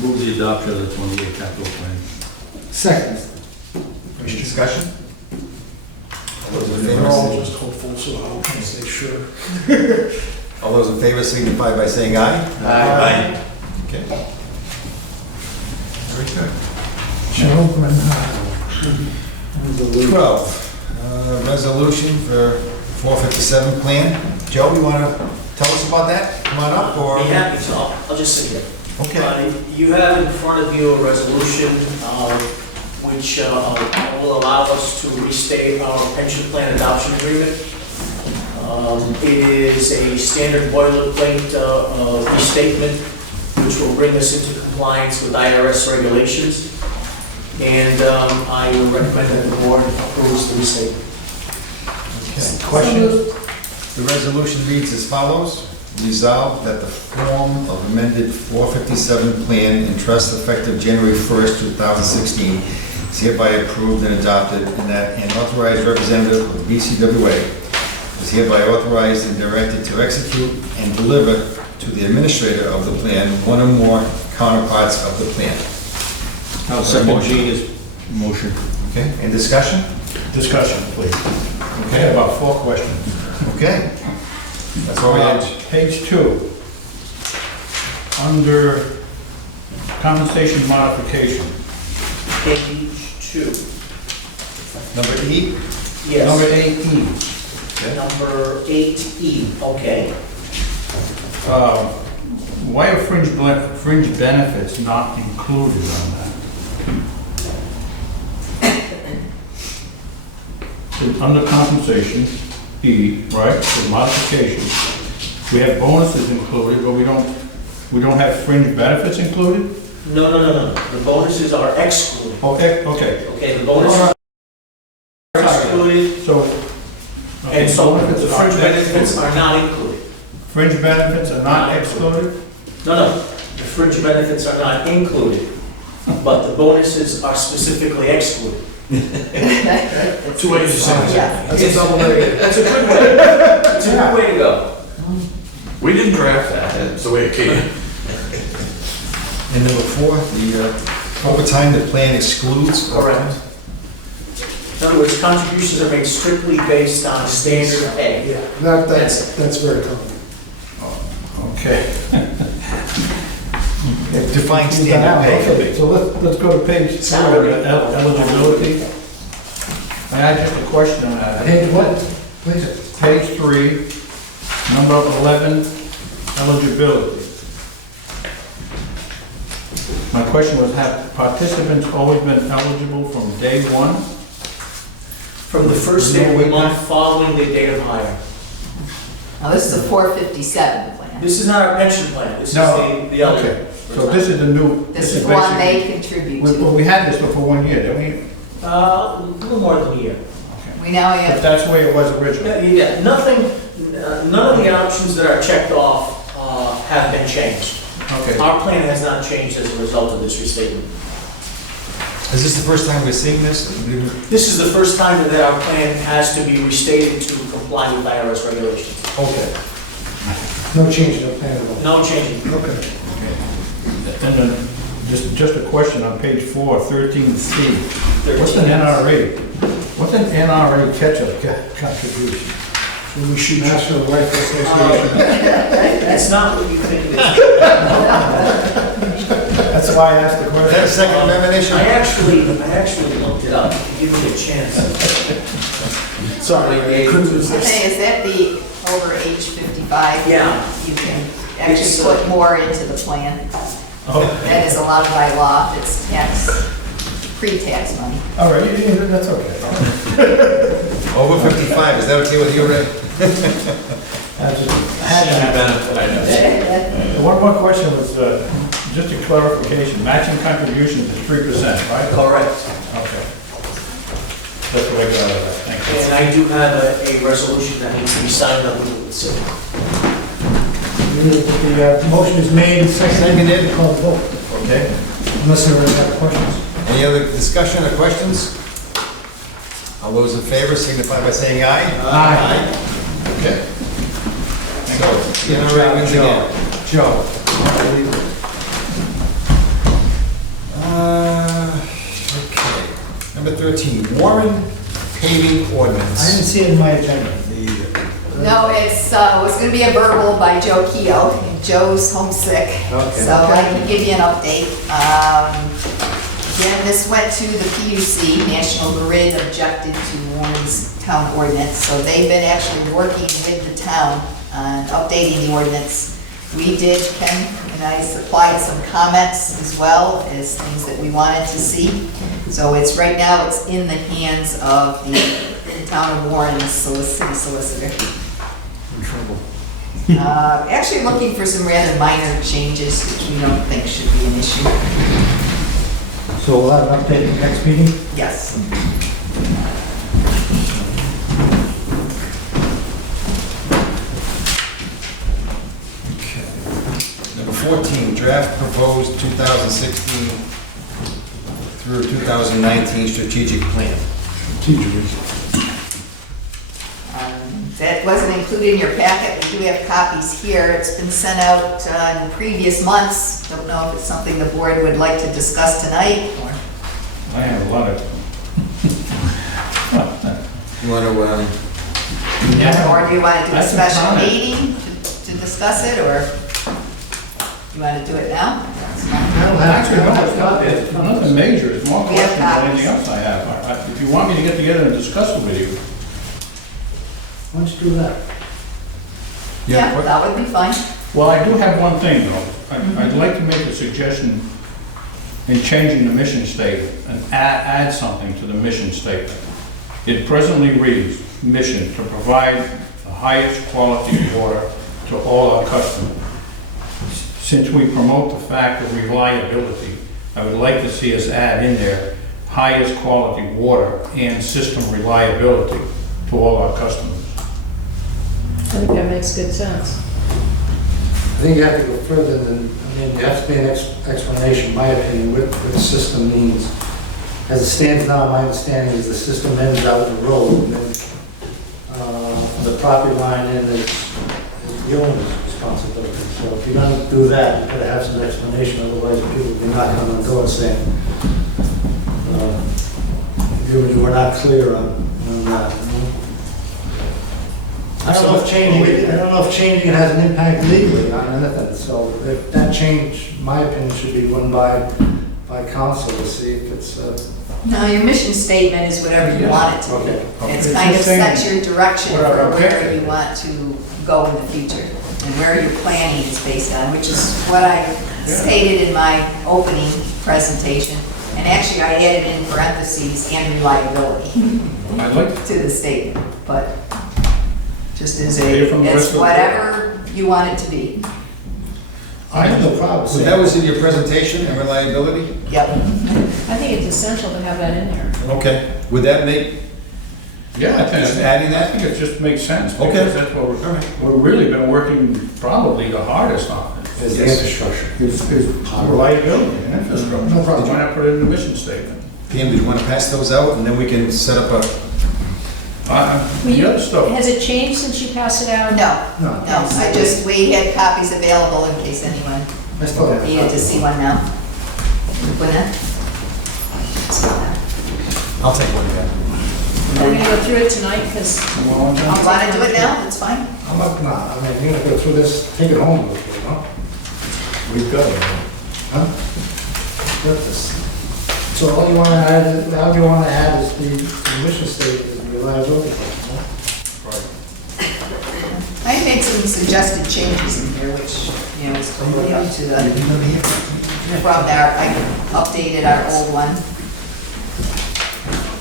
Move the adoption of the 20-year capital plan. Second. Any discussion? All those in They're all favor, just hopeful, so I'll say sure. all those in favor signify by saying aye. Aye. Okay. Very good. Children. 12, resolution for 457 plan. Joe, you want to tell us about that? Come on up, or? Be happy to, I'll just sit here. Okay. You have in front of you a resolution which will allow us to restate our pension plan adoption agreement. It is a standard boilerplate restatement which will bring us into compliance with IRS regulations. And I would recommend that the board approves the restatement. Okay. Questions? The resolution reads as follows. Resolved that the form of amended 457 plan in trust effective January 1st, 2016 is hereby approved and adopted, and that an authorized representative of the BCWA is hereby authorized and directed to execute and deliver to the administrator of the plan one or more counterparts of the plan. I'll second Gina's motion. Okay, any discussion? Discussion, please. Okay, about 4 questions. Okay. That's all we had. Page 2, under compensation modification. Page 2. Number E? Yes. Number 8E. Number 8E, okay. Why are fringe benefits not included on that? Under compensation, E, right, the modification, we have bonuses included, but we don't have fringe benefits included? No. The bonuses are excluded. Oh, okay. Okay, the bonuses are excluded, So. and so benefits the are fringe benefits excluded. are not included. Fringe benefits are not excluded? No, the fringe benefits are not included, but the bonuses are specifically excluded. Two ways to say it. Yeah. That's a double negative. That's a good way, it's a good way to go. We didn't draft that, that's the way it came. And number 4, the overtime the plan excludes. Correct. In other words, contributions are made strictly based on standard pay. Yeah, that's very common. Okay. Define standard pay. Okay, so let's go to page 3, Salary. eligibility. I had just a question on that. Page what? Please. Page 3, number 11, eligibility. My question was, have participants always been eligible from day 1? From the first day of the month following the date of hire. Now, this is a 457 plan. This is not our pension plan, this is No, the other. Okay, so this is the new. This is the one they contribute Well, to. we had this for 1 year, didn't we? A little more than a year. We now But have, that's the way it was originally. Yeah, nothing, none of the options that are checked off have been changed. Okay. Our plan has not changed as a result of this restatement. Is this the first time we're seeing this? This is the first time that our plan has to be restated to comply with IRS regulations. Okay. No change in the plan at all. No changing. Okay. And then, just a question on page 4, 13C. What's an NRA? What's What's an NRA catch-up contribution? We should just, National Rifle Association. That's not what you think it is. That's why I asked the Is that a question. Second Amendment issue? I actually looked it up. Give me a chance. sorry, I couldn't The resist. thing is that the over age 55, Yeah. you can It's, actually put more into the plan. That is allowed by law, it's tax, pre-tax money. All right, that's okay. Over 55, is that okay with you, Ray? Senior benefit, I know. One more question was, just a clarification, matching contributions is 3%, right? Correct. Okay. That's what I got out of that, thank you. And I do have a resolution that needs to be signed up with the city. The motion is made, seconded, Seconded. call the vote, Okay? unless there are any other questions. Any other discussion or questions? All those in favor signify by saying aye. Aye. Okay. So, NRA wins again. Joe. Okay. Number 13, Warren paving I didn't ordinance. see it in my agenda. No, was gonna be a verbal by Joe Keough. Joe's homesick, so I can give you an update. Again, this went to the PUC, National Grid objected to Warren's town ordinance, so they've been actually working with the town on updating the ordinance. We did, Ken and I supplied some comments as well as things that we wanted to see. So it's, right now, it's in the hands of the town of Warren's city solicitor. In trouble. Actually looking for some rather minor changes, which we don't think should be an issue. So we'll have an update in the next meeting? Yes. Number 14, draft proposed 2016 through 2019 strategic plan. That wasn't included in your packet. We do have copies here. It's been sent out in previous months. Don't know if it's something the board would like to discuss tonight, or I have a lot of. You want to, or do you want to do a That's a special comment. meeting to discuss it, or you want to do it now? Actually, no, it's not, it's nothing major, it's more We have questions than anything copies. else I have. If you want me to get together and discuss it with you, Why don't you do that? Yeah, that would be fine. well, I do have one thing though. I'd like to make a suggestion in changing the mission statement and add something to the mission statement. It presently reads, mission to provide the highest quality water to all our customers. Since we promote the fact of reliability, I would like to see us add in there highest quality water and system reliability to all our customers. I think that makes good sense. I think you have to go further than, there has to be an explanation, in my opinion, what the system means. As it stands now, my understanding is the system ends out the road, and then the property line in is the owner's responsibility. So if you're gonna do that, you gotta have some explanation, otherwise people will be knocking on the door saying, you were not clear on that. I don't know if changing it has an impact legally on anything, so if that change, my opinion, should be run by council to see if it's, No, your mission statement is whatever you want it to be. Okay. It's It's kind of just saying sets your direction for whatever, where okay. you want to go in the future and where your planning is based on, which is what I stated in my opening presentation. And actually, I added in parentheses and reliability I'd like, to the statement, but just as You're from it's Bristol? whatever you want it to be. I have no problem so saying. that was in your presentation and reliability? Yep. I think it's essential to have that in there. Okay. Would that make, yeah, I think, just adding I that? think it just makes sense. Okay. Because that's what we've really been working probably the hardest on. Is the Yes. infrastructure. Is reliability and infrastructure. No problem. Why not put it in the mission statement? Pam, did you want to pass those out, and then we can set up a, The other stuff, Has it changed since you passed it out? No, no, I just, we had copies available in case anyone I still have. needed to see one now. When that? I'll take one again. Are we gonna go through it tonight? Because You want to do it now? That's fine. I'm not, nah, I mean, you're gonna go through this, take it home with you, know? We've got it. Huh? Got this. So all you wanna add, all you wanna add is the mission statement and the reliability. plan, I made some suggested changes in here, which, you know, is totally up to the, from our, I updated our old one.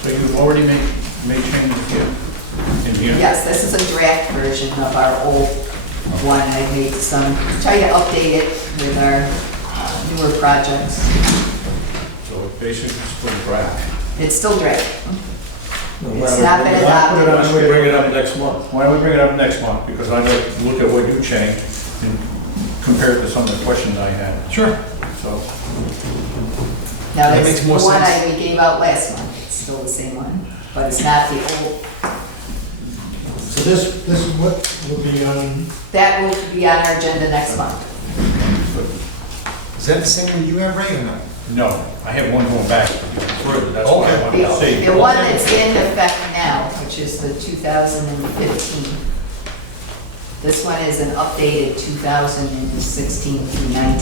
So you've already made changes here, in here? Yes, this is a draft version of our old one. I made some, try to update it with our newer projects. So it basically is still draft. It's still draft. Why It's don't not we- been Why don't adopted. we bring it up next month? Why don't we bring it up next month? Because I'd like to look at what you changed and compare it to some of the questions I had. Sure. So, Now, That it's makes the more one sense. we gave out last month. It's still the same one, but it's not the old. So this is what will be on, That will be on our agenda next month. Is that the same one you have, Ray, or not? no, I have one going back further, that's why I wanted to see. The one that's in effect now, which is the 2015. This one is an updated 2016 through 19.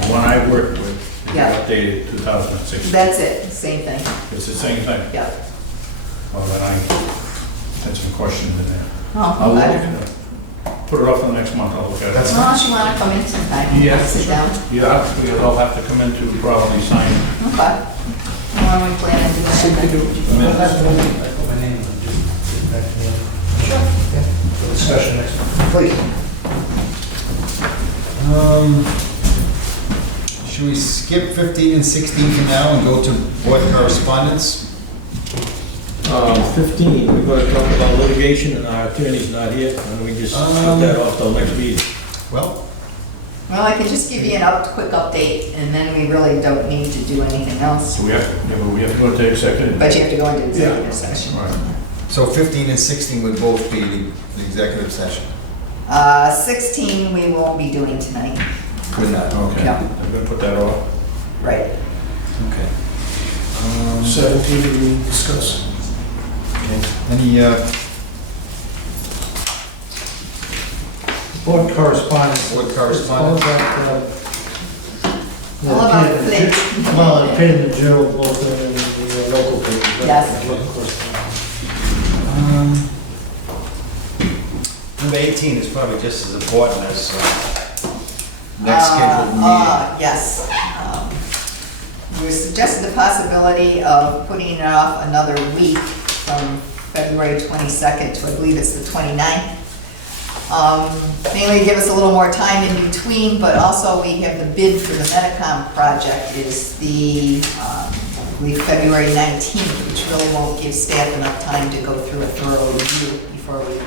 The one I worked with, is Yeah. updated 2016. That's it, same thing. It's the same thing. Yeah. Well, then I had some questions in there. Oh, I'll look okay. at it. Put it off for the next month, I'll look at it. That's Unless you want to come in sometime, Yeah. sit down. Yeah, because I'll have to come in to probably sign. Okay. When we plan on doing it. I put my name on, just get back to me. Sure. Yeah, for discussion next month, please. Should we skip 15 and 16 for now and go to board correspondence? 15, we're gonna talk about litigation and our attorney's not here, and we just put that off till next meeting. Well, Well, I can just give you quick update, and then we really don't need to do anything else. So we have, yeah, but we have to go to executive. But you have to go into executive session. Right. so 15 and 16 would both be the executive session. 16, we won't be doing tonight. Would not, Okay, Yeah. I'm gonna put that off. Right. okay. 17 we discuss. Okay. Any, Board correspondence. Board correspondence. All about, All about appeared in the things. Jour- Well, it appeared in the Journal, both in the local papers. but- Yes. Board correspondence. Number 18 is probably just as important as next scheduled meeting. Yes. We suggested the possibility of putting it off another week from February 22nd to, I believe it's the 29th. Mainly to give us a little more time in between, but also we have the bid for the Medicom project is the, I believe, February 19th, which really won't give staff enough time to go through a thorough review before we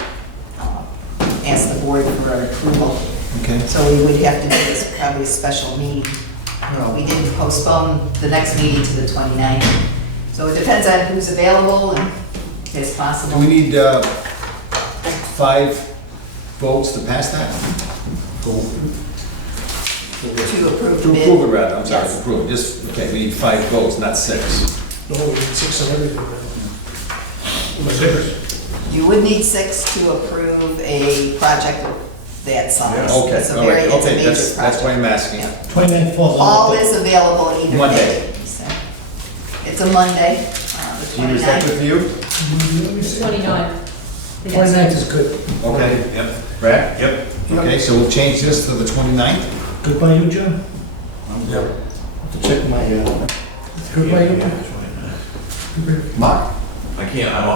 ask the board for an approval. Okay. So we would have to do this probably a special meeting. We didn't postpone the next meeting to the 29th. So it depends on who's available and if it's Do possible. we need 5 votes to pass that? To approve To the bid. approve it, rather, I'm sorry, to Yes. approve, just, okay, we need 5 votes, not 6. No, we need 6 on everything now. You would need 6 to approve a project of that size. Okay, It's a all very, right, it's a okay, major that's project. why I'm asking. Yeah. 29th falls on. All what day? is available either Monday. day. So it's a Monday, the Gene, is that 29th. good for you? 29. 29th is good. Okay, yep. Brad? Yep. Okay, so we'll change this to the 29th? Good by you, John? Yep. To check my, good by you, John? Mark? I can't, I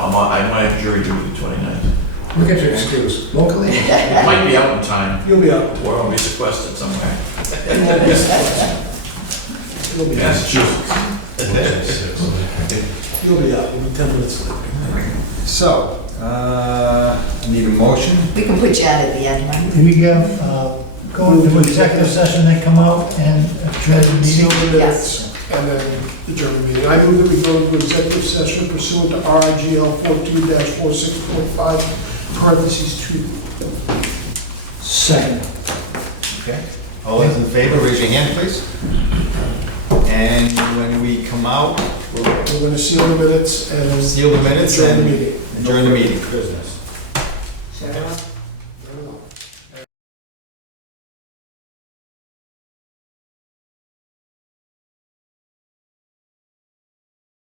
might have jury duty the 29th. Look at your excuse. Locally? It might be out in time, You'll be out. or I'll be sequestered somewhere. You'll be out. Massachusetts. You'll be out. You'll be 10 minutes late. So, I need a motion. We can put you on at the end, right? We go into executive session, then come out and adjourn the Seal meeting. the minutes and then adjourn the meeting. I move that we go into executive session pursuant to RIGL 42-46.5, parentheses 2. Second. Okay. All those in favor, raise your hand, please. And when we come out, We're gonna seal the minutes and Seal the minutes adjourn the and meeting. adjourn the meeting. Business.